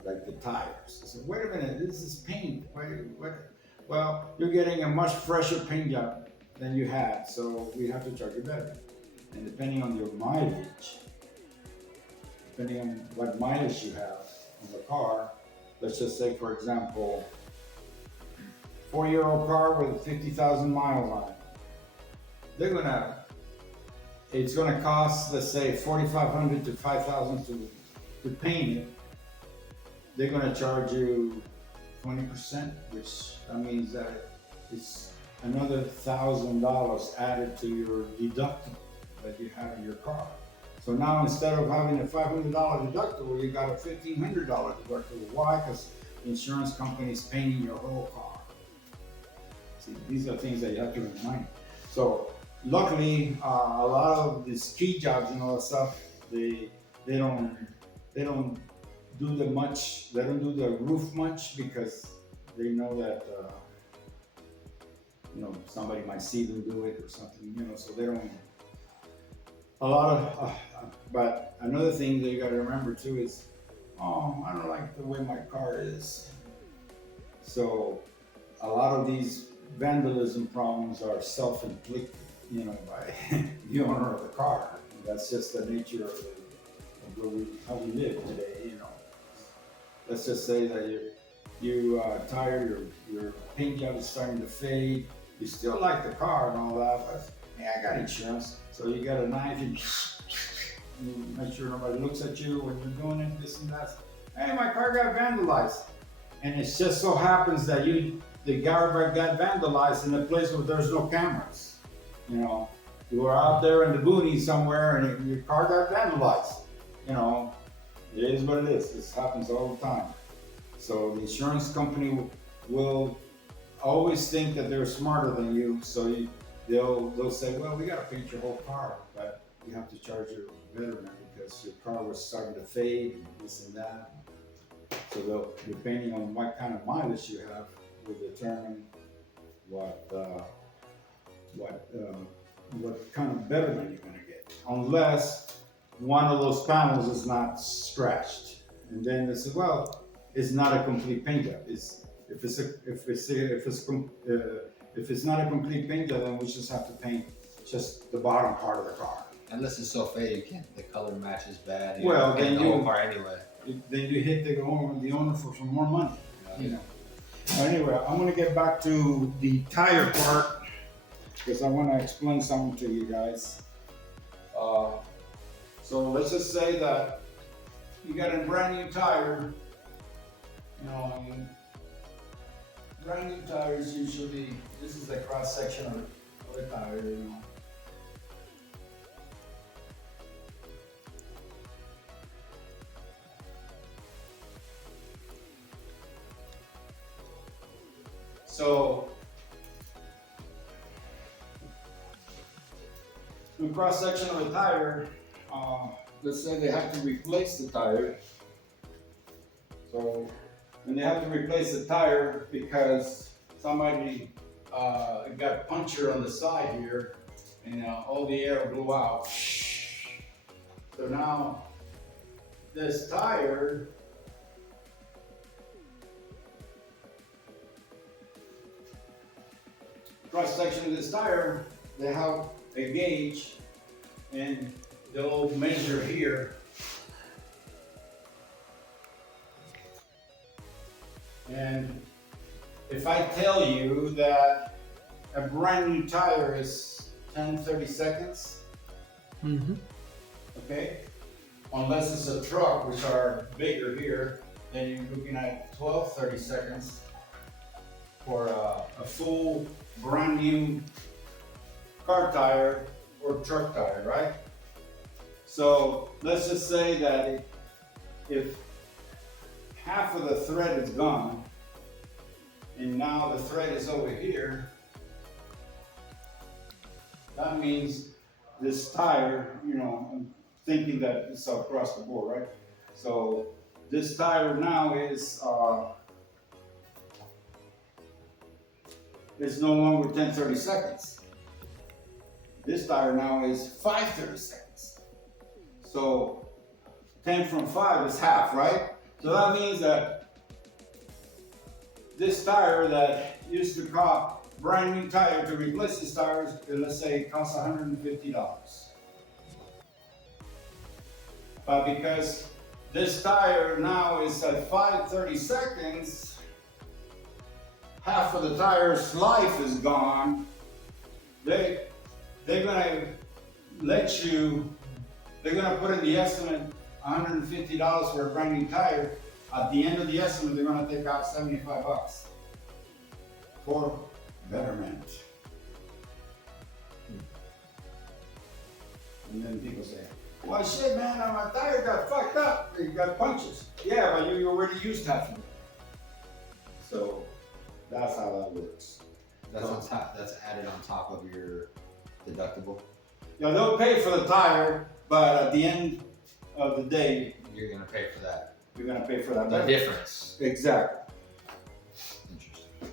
like the tires. They say, wait a minute, this is paint. What? Well, you're getting a much fresher paint job than you had, so we have to charge you better. And depending on your mileage, depending on what mileage you have on the car, let's just say, for example, 4-year-old car with 50,000 miles on it. It's gonna cost, let's say, 4,500 to 5,000 to paint it. They're gonna charge you 20%, which that means that it's another $1,000 added to your deductible that you have in your car. So now instead of having a $500 deductible, you got a $1,500 deductible. Why? Because the insurance company is painting your whole car. See, these are things that you have to remind. So luckily, a lot of the ski jobs and all that stuff, they don't do the much. They don't do the roof much because they know that somebody might see them do it or something. So they don't. A lot of, but another thing that you got to remember too is, I don't like the way my car is. So a lot of these vandalism problems are self-inflicted, by the owner of the car. That's just the nature of how we live today. Let's just say that you tired, your paint job is starting to fade. You still like the car and all that, but I got insurance. So you got a knife and you make sure nobody looks at you when you're doing it, this and that. Hey, my car got vandalized. And it just so happens that the car got vandalized in a place where there's no cameras. You were out there in the boonies somewhere and your car got vandalized. It is what it is. This happens all the time. So the insurance company will always think that they're smarter than you. So they'll say, well, we got to paint your whole car, but you have to charge your veteran because your car was starting to fade and this and that. So depending on what kind of mileage you have, will determine what kind of betterment you're going to get, unless one of those panels is not scratched. And then they say, well, it's not a complete paint job. If it's not a complete paint job, then we just have to paint just the bottom part of the car. Unless it's so faded, the color match is bad. Well, then the whole car anyway. Then you hit the owner for some more money. Anyway, I'm gonna get back to the tire part because I want to explain something to you guys. So let's just say that you got a brand new tire. Brand new tires usually, this is the cross section of the tire. So, the cross section of the tire, let's say they have to replace the tire. So, and they have to replace the tire because somebody got punctured on the side here and all the air blew out. So now this tire cross section of this tire, they have a gauge and they'll measure here. And if I tell you that a brand new tire is 10-30 seconds, okay? Unless it's a truck, which are bigger here, then you're looking at 12-30 seconds for a full brand new car tire or truck tire, right? So let's just say that if half of the thread is gone and now the thread is over here, that means this tire, I'm thinking that it's across the board, right? So this tire now is no longer 10-30 seconds. This tire now is 5-30 seconds. So 10 from 5 is half, right? So that means that this tire that used to cost, brand new tire to replace this tire, let's say it costs $150. But because this tire now is at 5:30 seconds. Half of the tire's life is gone. They're gonna let you, they're gonna put in the estimate $150 for a brand new tire. At the end of the estimate, they're gonna take out $75 for betterment. And then people say, well, shit, man, my tire got fucked up. It got punches. Yeah, but you already used half of it. So that's how that works. That's on top. That's added on top of your deductible. Yeah, they'll pay for the tire, but at the end of the day, You're gonna pay for that. you're gonna pay for that. The difference. Exactly. Interesting.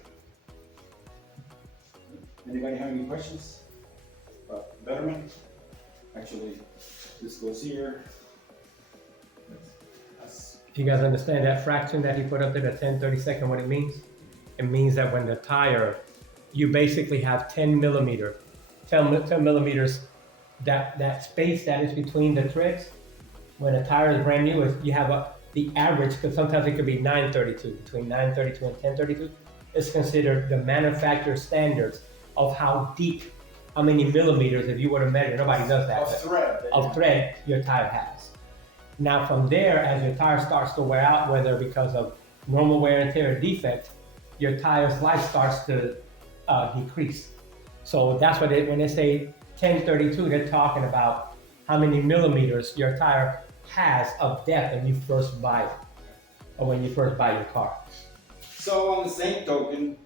Anybody have any questions about betterment? Actually, this goes here. That's, Do you guys understand that fraction that he put up there, the 10/32, what it means? It means that when the tire, you basically have 10 millimeters, that space that is between the treads, when a tire is brand new, you have the average, because sometimes it could be 932, between 932 and 1032, is considered the manufacturer standards of how deep, how many millimeters, if you were to measure, nobody does that. of thread. Of thread your tire has. Now from there, as your tire starts to wear out, whether because of normal wear and tear or defect, your tire's life starts to decrease. So that's what when they say 1032, they're talking about how many millimeters your tire has of depth when you first buy it, or when you first buy your car. So on the same token,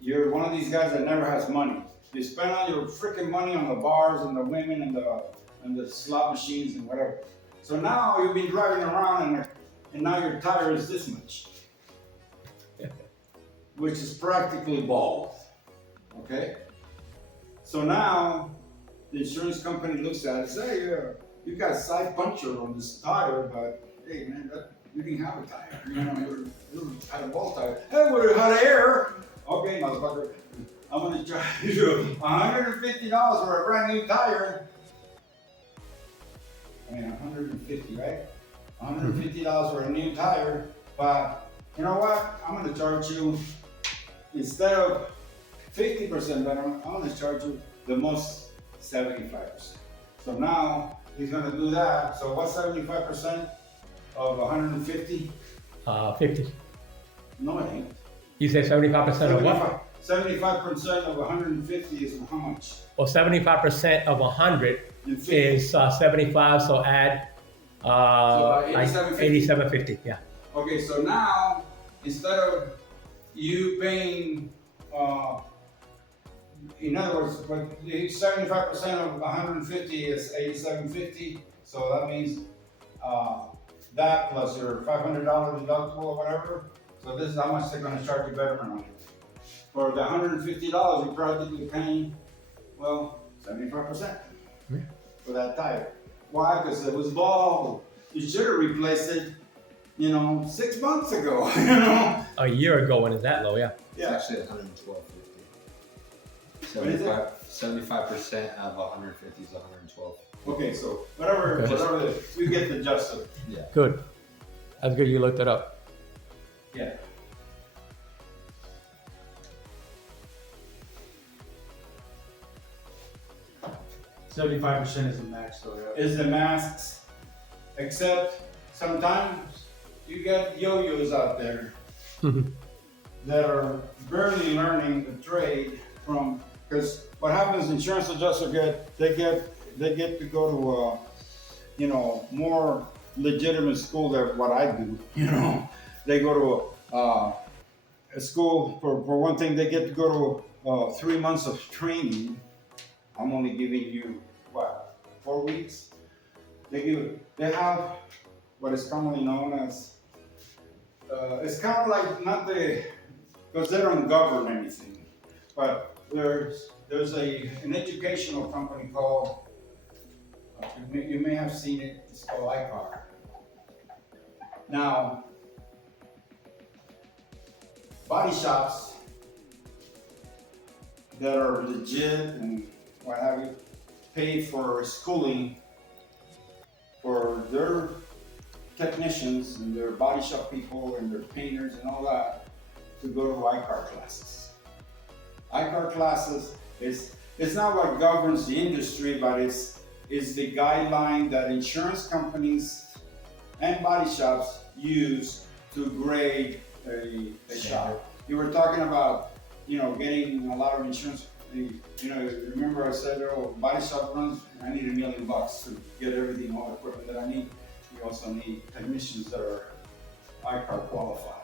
you're one of these guys that never has money. You spend all your freaking money on the bars and the women and the slot machines and whatever. So now you've been driving around and now your tire is this much, which is practically bald. Okay. So now the insurance company looks at it and says, hey, you got a side puncture on this tire, but hey man, you didn't have a tire. You know, you had a bald tire. Hey, we had air. Okay, motherfucker. I'm gonna charge you $150 for a brand new tire. I mean, 150, right? $150 for a new tire, but you know what? I'm gonna charge you, instead of 50% better, I'm gonna charge you the most 75%. So now he's gonna do that. So what's 75% of 150? 50. No, it ain't. You say 75% of what? 75% of 150 is how much? Well, 75% of 100 And 50. is 75, so add about like 87.50, yeah. Okay, so now instead of you paying, in other words, 75% of 150 is 87.50. So that means that plus your $500 deductible or whatever. So this is how much they're going to charge you betterment on it. For the $150, you're practically paying, well, 75% for that tire. Why? Because it was bald. You should have replaced it, 6 months ago, A year ago when it's that low, yeah. It's actually 112.50. What is it? 75% of 150 is 112. Okay, so whatever it is, we get the gist of it. Yeah. Good. That's good you looked it up. Yeah. $75% is the max, though. Yeah. Is the masks, except sometimes you get yo-yos out there that are barely learning the trade from, because what happens, insurance adjusters they get to go to more legitimate school than what I do. They go to a school for one thing. They get to go to 3 months of training. I'm only giving you 4 weeks. They have what is commonly known as it's kind of like because they don't govern anything, but there's an educational company called, you may have seen it, it's called ICAR. Now, body shops that are legit and what have you, pay for schooling for their technicians and their body shop people and their painters and all that to go to iCar classes. iCar classes it's not what governs the industry, but it's the guideline that insurance companies and body shops use to grade a shop. You were talking about, getting a lot of insurance. Remember I said, body shop runs, I need $1 million to get everything, all the equipment that I need. You also need technicians that are iCar qualified.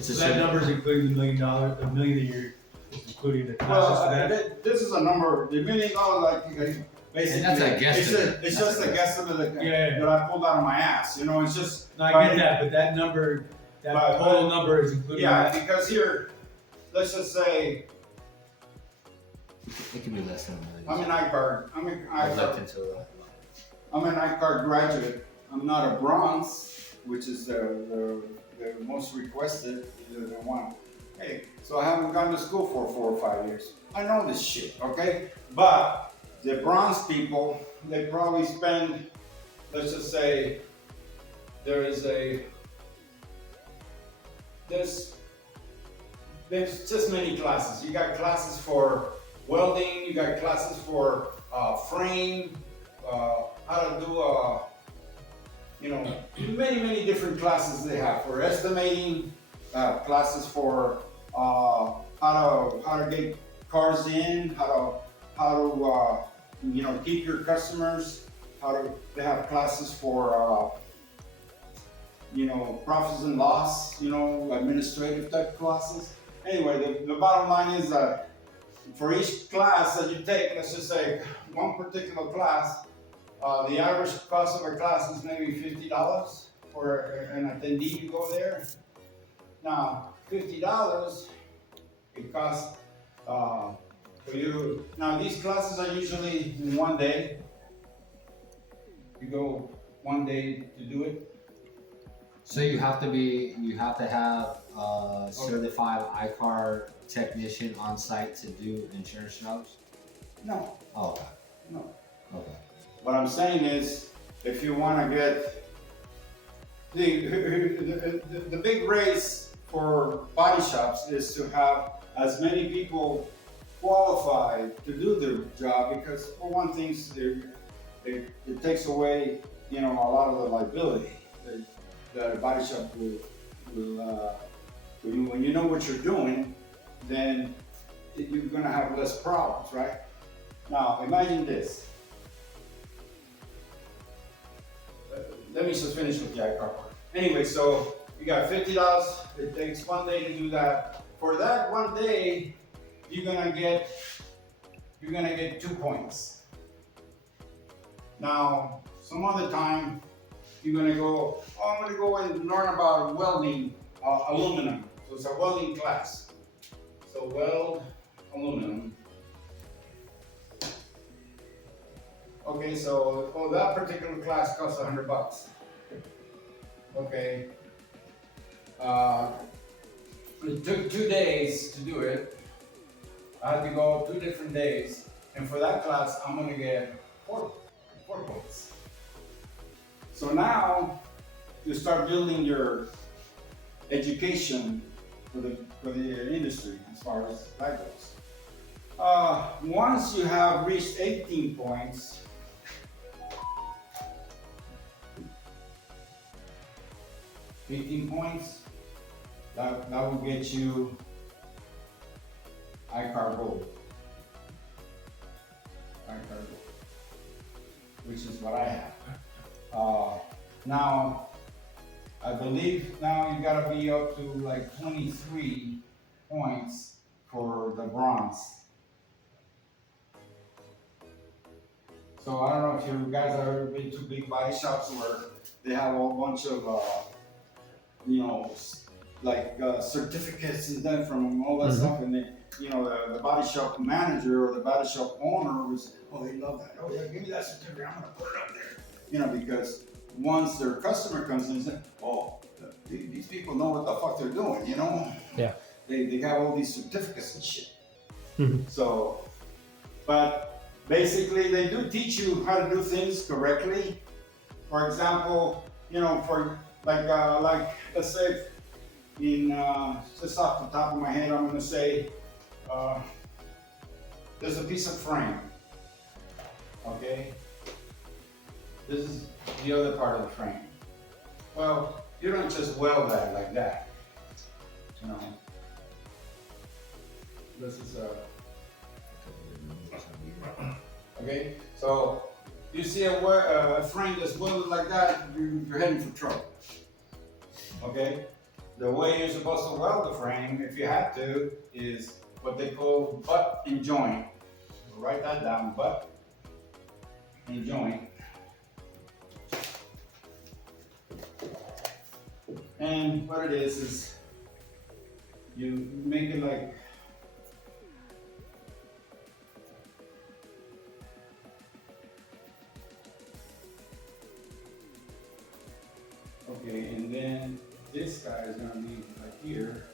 So that number is including the $1 million that you're including the classes for that? This is a number, the $1 million, basically. And that's a guesstimate. It's just a guesstimate that I pulled out of my ass. It's just. No, I get that, but that number, total number is including Yeah, that? because here, let's just say, It can be less than $1 I'm million. an iCar. I'm an iCar graduate. I'm not a bronze, which is the most requested, the one. Hey, so I haven't gone to school for 4 or 5 years. I know this shit, okay? But the bronze people, they probably spend, let's just say, there's just many classes. You got classes for welding, you got classes for frame, how to do many different classes they have for estimating, classes for how to get cars in, how to keep your customers, they have classes for profits and loss, administrative type classes. Anyway, the bottom line is that for each class that you take, let's just say one particular class, the average cost of a class is maybe $50 for an attendee to go there. Now, $50, it costs for you. Now, these classes are usually in one day. You go one day to do it. So you have to have a certified iCar technician on site to do insurance jobs? No, Oh, okay. no. Okay. What I'm saying is, if you want to get the big race for body shops is to have as many people qualified to do the job, because for one thing, it takes away, a lot of the liability that a body shop will when you know what you're doing, then you're gonna have less problems, right? Now, imagine this. Let me just finish with the iCar part. Anyway, so you got $50. It takes one day to do that. For that one day, you're gonna get 2 points. Now, some other time, you're gonna go, I'm gonna go and learn about welding aluminum. So it's a welding class. So weld aluminum. Okay, so that particular class costs $100. Okay. It took 2 days to do it. I had to go 2 different days, and for that class, I'm gonna get 4 points. So now you start building your education for the industry as far as that goes. Once you have reached 18 points, that will get you iCar Gold. iCar Gold, which is what I have. Now, I believe now you gotta be up to like 23 points for the bronze. So I don't know if you guys have ever been to big body shops where they have a whole bunch of, certificates and then from all that stuff, and they, the body shop manager or the body shop owner was, they love that. Oh yeah, give me that certificate, I'm gonna put it up there. Because once their customer comes in and says, these people know what the fuck they're doing, Yeah. They have all these certificates and shit. So, but basically they do teach you how to do things correctly. For example, you know, for like let's say in just off the top of my head, I'm gonna say there's a piece of frame. Okay, this is the other part of the frame. Well, you don't just weld that like that, you know. This is okay. So you see a frame that's welded like that, you're heading for trouble. Okay. The way you're supposed to weld the frame, if you have to, is what they call butt and joint. So write that down, butt and joint. And what it is you make it like okay, and then this guy is gonna be like here.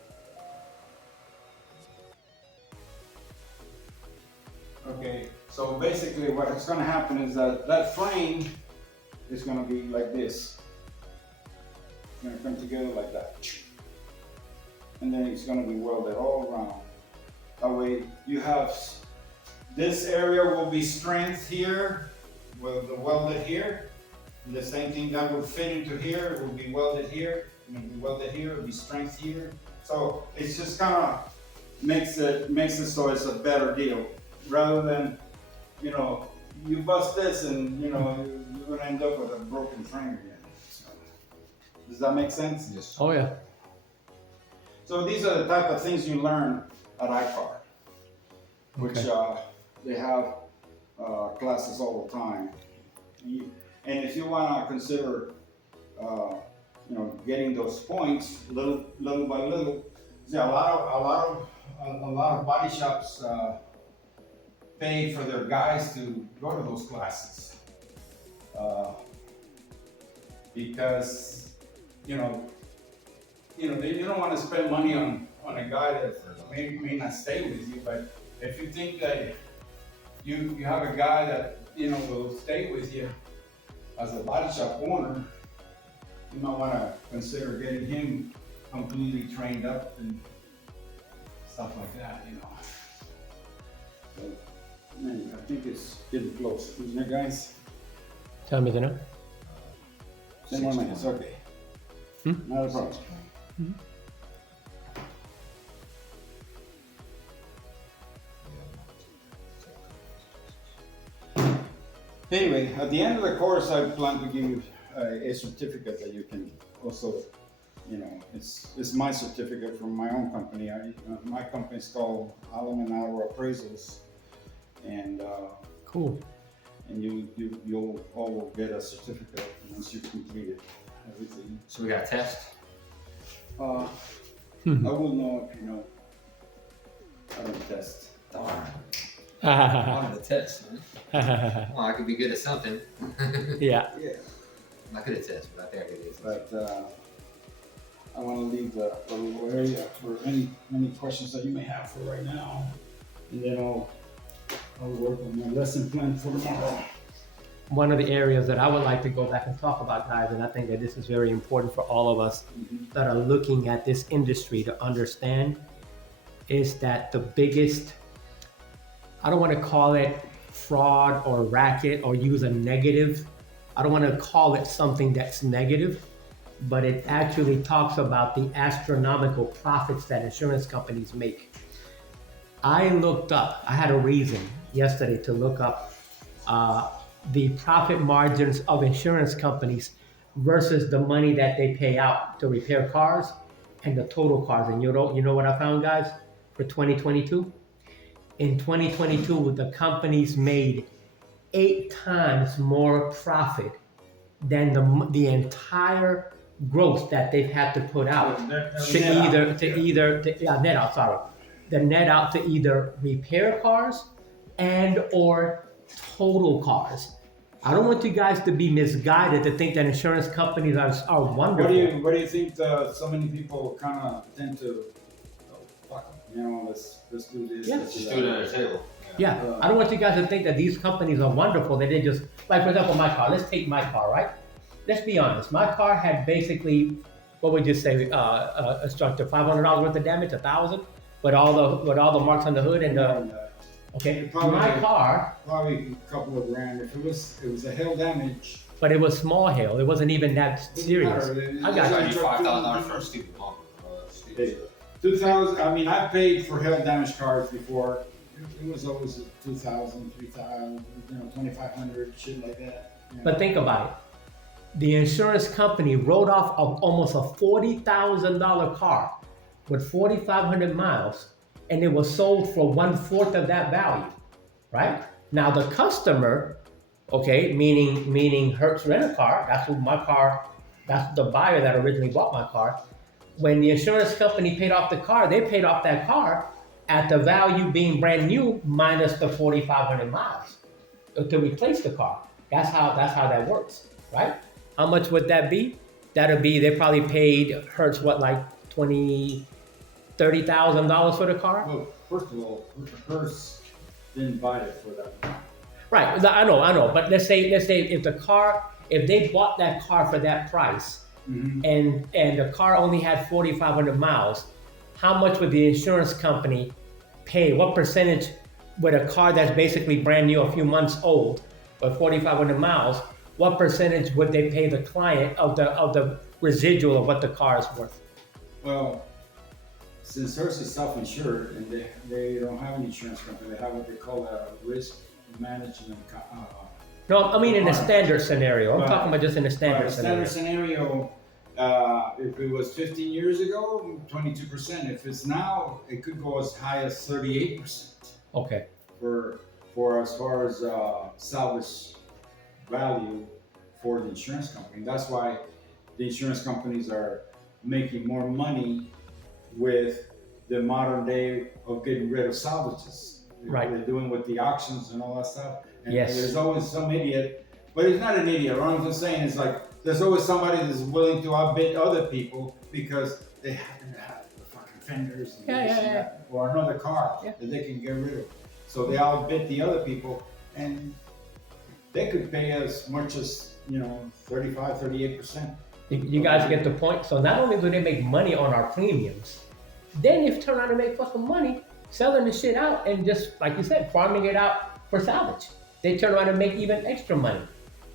Okay, so basically what's gonna happen is that that frame is gonna be like this. It's gonna come together like that. And then it's gonna be welded all around. That way you have, this area will be strength here, with the welded here. And the same thing that will fit into here, it will be welded here. It will be welded here, it will be strength here. So it's just kind of makes it so it's a better deal. Rather than, you know, you bust this and, you know, you're gonna end up with a broken frame again. So, does that make sense? Yes. Oh yeah. So these are the type of things you learn at ICAR, which they have classes all the time. And if you want to consider, you know, getting those points little by little, see, a lot of body shops pay for their guys to go to those classes because you don't want to spend money on a guy that may not stay with you. But if you think that you have a guy that will stay with you as a body shop owner, you might want to consider getting him completely trained up and stuff like that, you know. So, man, I think it's getting close, isn't it, guys? Tell me the number. 10 more minutes, okay. Not a problem. Anyway, at the end of the course, I plan to give you a certificate that you can also, it's my certificate from my own company. My company is called Aleman Appraisals, and Cool. And you'll all get a certificate once you've completed everything. So we got a test? I will know if you know how to test. Darn. I wanted a test, man. Well, I could be good at something. Yeah. Yeah. I'm not good at tests, but I think I could do it. But I want to leave the little area for any questions that you may have for right now, and then I'll work on my lesson plan for tomorrow. One of the areas that I would like to go back and talk about, guys, and I think that this is very important for all of us that are looking at this industry to understand, is that the biggest, I don't want to call it fraud or racket or use a negative. I don't want to call it something that's negative, but it actually talks about the astronomical profits that insurance companies make. I had a reason yesterday to look up the profit margins of insurance companies versus the money that they pay out to repair cars and the total cars. And you know what I found, guys, for 2022? In 2022, the companies made 8 times more profit than the entire growth that they've had to put out the net out to either repair cars and or total cars. I don't want you guys to be misguided to think that insurance companies are wonderful. What do you think so many people kind of tend to, let's do this. Yeah. Let's do Just that. do it at a table. Yeah, I don't want you guys to think that these companies are wonderful. That they just, like for example, my car. Let's take my car, right? let's be honest. My car had basically, what would you say, a structure, $500 worth of damage, 1,000, with all the marks on the hood and the. Okay, Probably- my car, Probably a couple of grand. If it was a hail damage. but it was small hail. It wasn't even that serious. I got you. $75,000 for a stupid bumper. Hey, 2000. I mean, I paid for hail damage cars before. It was always 2,000, 3,000, 2,500, shit like that. But think about it. The insurance company wrote off almost a $40,000 car with 4,500 miles, and it was sold for 1/4 of that value, right? Now the customer, okay, meaning Hertz Rent-A-Car, that's the buyer that originally bought my car. When the insurance company paid off the car, they paid off that car at the value being brand new minus the 4,500 miles to replace the car. That's how that works, right? How much would that be? That'll be, they probably paid Hertz like $30,000 for the car. Well, first of all, Hearst didn't buy it for that. Right, I know. But let's say if they bought that car for that price, and the car only had 4,500 miles, how much would the insurance company pay? What percentage with a car that's basically brand new, a few months old, or 4,500 miles? What percentage would they pay the client of the residual of what the car is worth? Well, since Hearst is self-insured and they don't have an insurance company, they have what they call a risk management. No, I mean in a standard scenario. I'm talking about just in a standard scenario. scenario, if it was 15 years ago, 22%. If it's now, it could go as high as 38%. Okay. For as far as salvage value for the insurance company. That's why the insurance companies are making more money with the modern day of getting rid of salvages. Right. They're doing with the auctions and all that stuff. And Yes. there's always some idiot, but he's not an idiot. What I'm just saying is like, there's always somebody that's willing to outbid other people because they happen to have the fucking fenders and this and that, or another car that they can get rid of. So they outbid the other people, and they could pay as much as 35, 38%. You guys get the point? So not only do they make money on our premiums, then you turn around and make fucking money selling the shit out and just, like you said, farming it out for salvage. They turn around and make even extra money.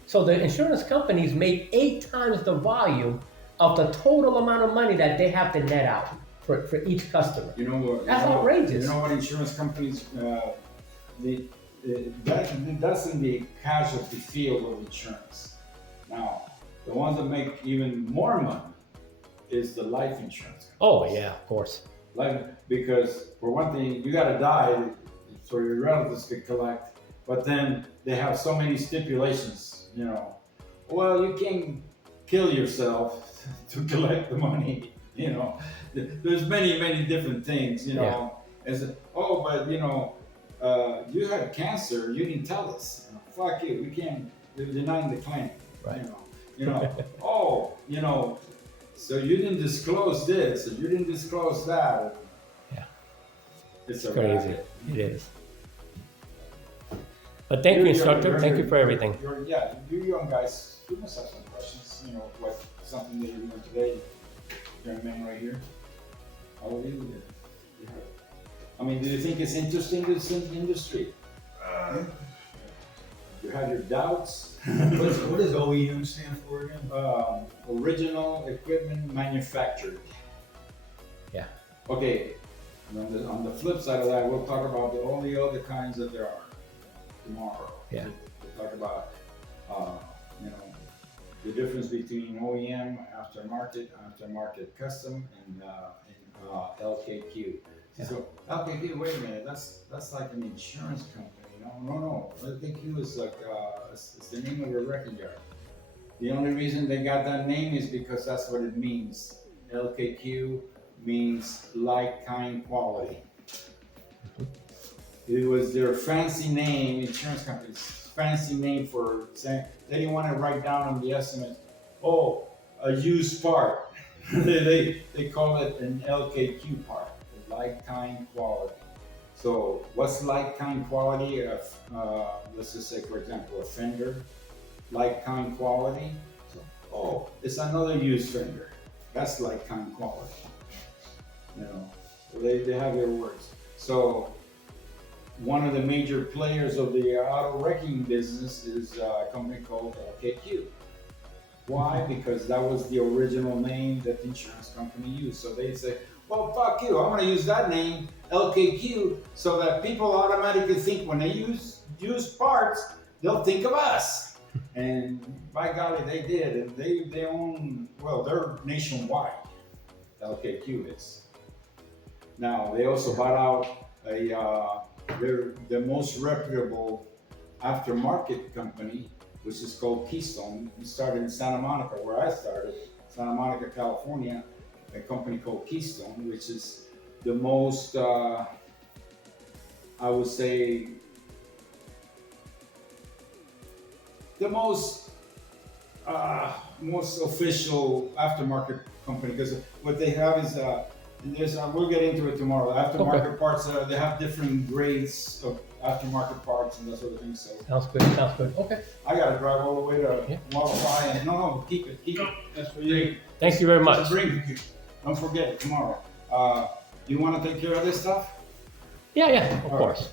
So the insurance companies make 8 times the volume of the total amount of money that they have to net out for each customer. That's outrageous. You know what insurance companies, that's in the casualty field of insurance. Now, the ones that make even more money is the life insurance companies. Oh yeah, of course. Because for one thing, you gotta die so your relatives could collect, but then they have so many stipulations, well, you can't kill yourself to collect the money, there's many different things, you had cancer, you didn't tell us. Fuck you, we can't, we're denying the claim. Right. So you didn't disclose this, and you didn't disclose that. Yeah. It's Crazy. It is. But thank you, instructor. Thank you for everything. You young guys, you must have some questions, something that you're doing today. Young man right here. How old are you? I mean, do you think it's interesting, this industry? You have your doubts. What does OEM stand for again? Original equipment manufactured. Yeah. Okay. And on the flip side of that, we'll talk about all the other kinds that there are tomorrow. Yeah. We'll talk about the difference between OEM, aftermarket custom, and LKQ. Yeah. So LKQ, wait a minute, that's like an insurance company. No. LKQ is like it's the name of a wrecking yard. The only reason they got that name is because that's what it means. LKQ means like, kind, quality. It was their fancy name, insurance company's fancy name for saying they didn't want to write down on the estimate, a used part. they call it an LKQ part, like, kind, quality. So what's like, kind, quality of, let's just say, for example, a fender, like, kind, quality. So it's another used fender. That's like kind of quality. You know, they have their words. So one of the major players of the auto wrecking business is a company called LKQ. Why? Because that was the original name that the insurance company used. So they say, well, fuck you, I'm gonna use that name, LKQ, so that people automatically think when they use used parts, they'll think of us. And by golly, they did. And they own, well, they're nationwide, LKQ is. Now, they also bought out they're the most reputable aftermarket company, which is called Keystone. We started in Santa Monica, where I started, Santa Monica, California, a company called Keystone, which is the most, I would say, the most official aftermarket company, because what they have is we'll get into it tomorrow. Aftermarket parts, they have different grades of aftermarket parts and that sort of thing. So Sounds good. Okay. I gotta drive all the way to Yeah. Waterfly, and no, keep it. That's for you. Thank you very much. Just bring it. Don't forget it tomorrow. You want to take care of this stuff? Yeah, of All right. course.